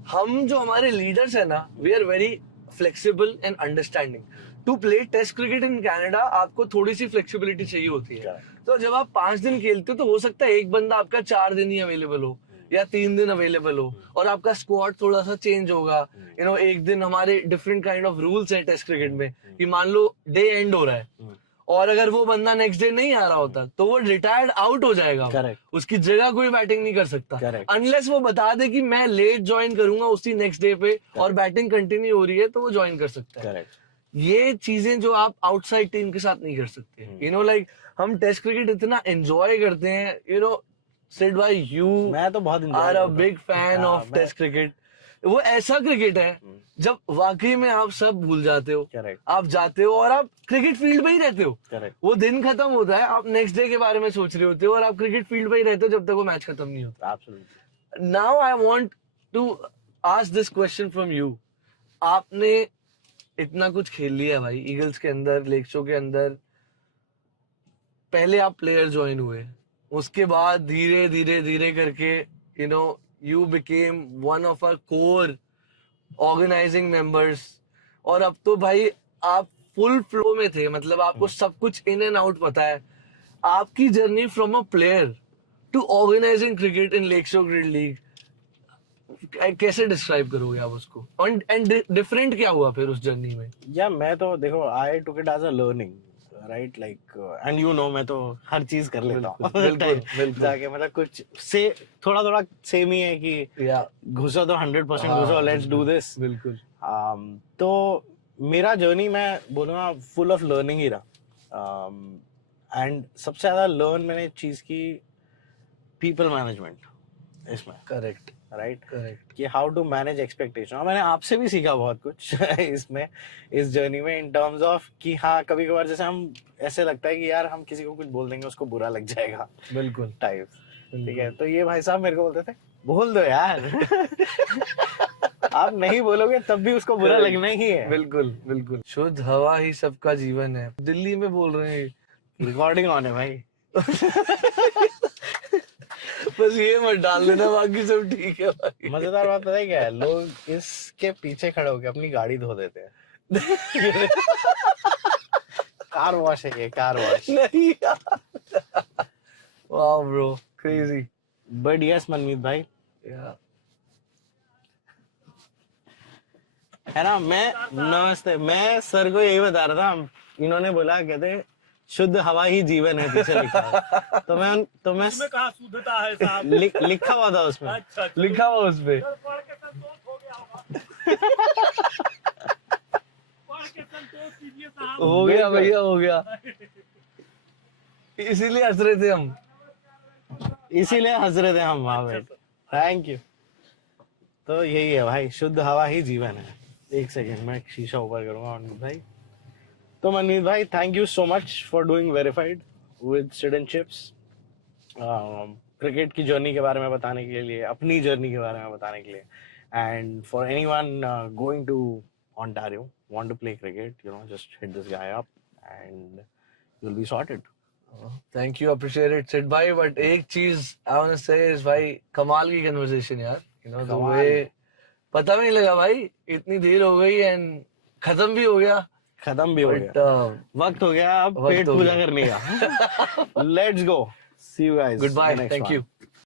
हम जो हमारे लीडर्स है ना, we are very flexible and understanding. To play test cricket in Canada आपको थोड़ी सी फ्लेक्सिबिलिटी चाहिए होती है। तो जब आप 5 दिन खेलते हो तो हो सकता है एक बंदा आपका 4 दिन ही अवेलेबल हो या 3 दिन अवेलेबल हो, और आपका स्क्वाड थोड़ा सा चेंज होगा। यू नो, एक दिन हमारे डिफरेंट काइंड ऑफ रूल्स है टेस्ट क्रिकेट में कि मान लो डे एंड हो रहा है, और अगर वो बंदा नेक्स्ट डे नहीं आ रहा होता तो वो रिटायर्ड आउट हो जाएगा। Correct. उसकी जगह कोई बैटिंग नहीं कर सकता अनलेस वो बता दे कि मैं लेट ज्वाइन करूंगा उसी नेक्स्ट डे पे, और बैटिंग कंटिन्यू हो रही है तो वो ज्वाइन कर सकता है। ये चीजें जो आप आउटसाइड टीम के साथ नहीं कर सकते, यू नो लाइक हम टेस्ट क्रिकेट इतना एंजॉय करते हैं, यू नो सिड भाई यू मैं तो बहुत enjoy आर अ करता हूँ। बिग फैन हाँ, ऑफ मैं- टेस्ट क्रिकेट। वो ऐसा क्रिकेट है जब वाकई में आप सब भूल जाते हो, Correct. आप जाते हो और आप क्रिकेट फील्ड में ही रहते हो, Correct. वो दिन खत्म होता है, आप नेक्स्ट डे के बारे में सोच रहे होते हो और आप क्रिकेट फील्ड में ही रहते हो जब तक वो मैच खत्म नहीं होता। Absolutely. Now I want to ask this question from you. आपने इतना कुछ खेल लिया भाई, ईगल्स के अंदर, लेक शो के अंदर, पहले आप प्लेयर ज्वाइन हुए, उसके बाद धीरे धीरे धीरे करके you know you became one of our core organizing members, और अब तो भाई आप फुल फ्लो में थे, मतलब आपको सब कुछ इन एंड आउट पता है। आपकी journey from a player to organizing cricket in lake shore cricket league कैसे डिस्क्राइब करोगे आप उसको, एंड डिफरेंट क्या हुआ फिर उस जर्नी में? या मैं तो देखो I took it as a learning, right, like and you know मैं तो हर चीज कर लेता हूँ बिल्कुल, बिल्कुल। जाके, मतलब कुछ से थोड़ा थोड़ा सेम ही है कि या घुसो तो 100% घुसो, लेट्स डू दिस। बिल्कुल तो मेरा जर्नी मैं बोलूँगा फुल ऑफ लर्निंग ही रहा, एंड सबसे ज्यादा लर्न मैंने चीज की पीपल मैनेजमेंट इसमें, करेक्ट राइट, करेक्ट कि हाउ टू मैनेज एक्सपेक्टेशन। और मैंने आपसे भी सीखा बहुत कुछ इसमें, इस जर्नी में, इन टर्म्स ऑफ कि हाँ कभी कभार जैसे हम ऐसे लगता है कि यार हम किसी को कुछ बोल देंगे उसको बुरा लग जाएगा बिल्कुल टाइप, ठीक है। तो ये भाई साहब मेरे को बोलते थे बोल दो यार आप नहीं बोलोगे तब भी उसको बुरा लगना ही है। बिल्कुल बिल्कुल। शुद्ध हवा ही सबका जीवन है, दिल्ली में बोल रहे हैं, रिकॉर्डिंग ऑन है भाई। बस ये मत डाल देना, बाकी सब ठीक है भाई। मजेदार बात पता है क्या है, लोग इसके पीछे खड़े होकर अपनी गाड़ी धो देते हैं कार वॉश है ये, कार वॉश। नहीं यार, वाह ब्रो, क्रेजी। बट यस मनमीत भाई, है ना, मैं नमस्ते, मैं सर को यही बता रहा था, इन्होंने बोला कहते शुद्ध हवा ही जीवन है पीछे लिखा है। तो मैं उसमें कहा शुद्धता है साहब। लिखा हुआ था उसमें। अच्छा, लिखा हुआ उस पे। पढ़ के संतोष हो गया होगा। पढ़ के संतोष कीजिए साहब। हो गया भैया, हो गया, इसीलिए हंस रहे थे हम। इसीलिए हंस रहे थे हम वहां पे। Thank you. तो यही है भाई, शुद्ध हवा ही जीवन है। एक सेकेंड मैं शीशा ऊपर करूंगा मनमीत भाई। तो मनमीत भाई, thank you so much for doing verified with Sid and chips, cricket की जर्नी के बारे में बताने के लिए, अपनी जर्नी के बारे में बताने के लिए, and for anyone going to Ontario, want to play cricket, you know, just hit this guy up and you'll be sorted. Thank you, appreciate it Sid भाई। बट एक चीज I want to say is भाई, कमाल की कन्वर्सेशन यार, यू नो द कमाल। वे, पता भी नहीं लगा भाई, इतनी देर हो गई एंड खत्म भी हो गया। खत्म भी हो बट गया, वक्त हो गया अब वक्त पेट हो पूजा गया। करने का। Let's go, see you guys, good bye, thank you.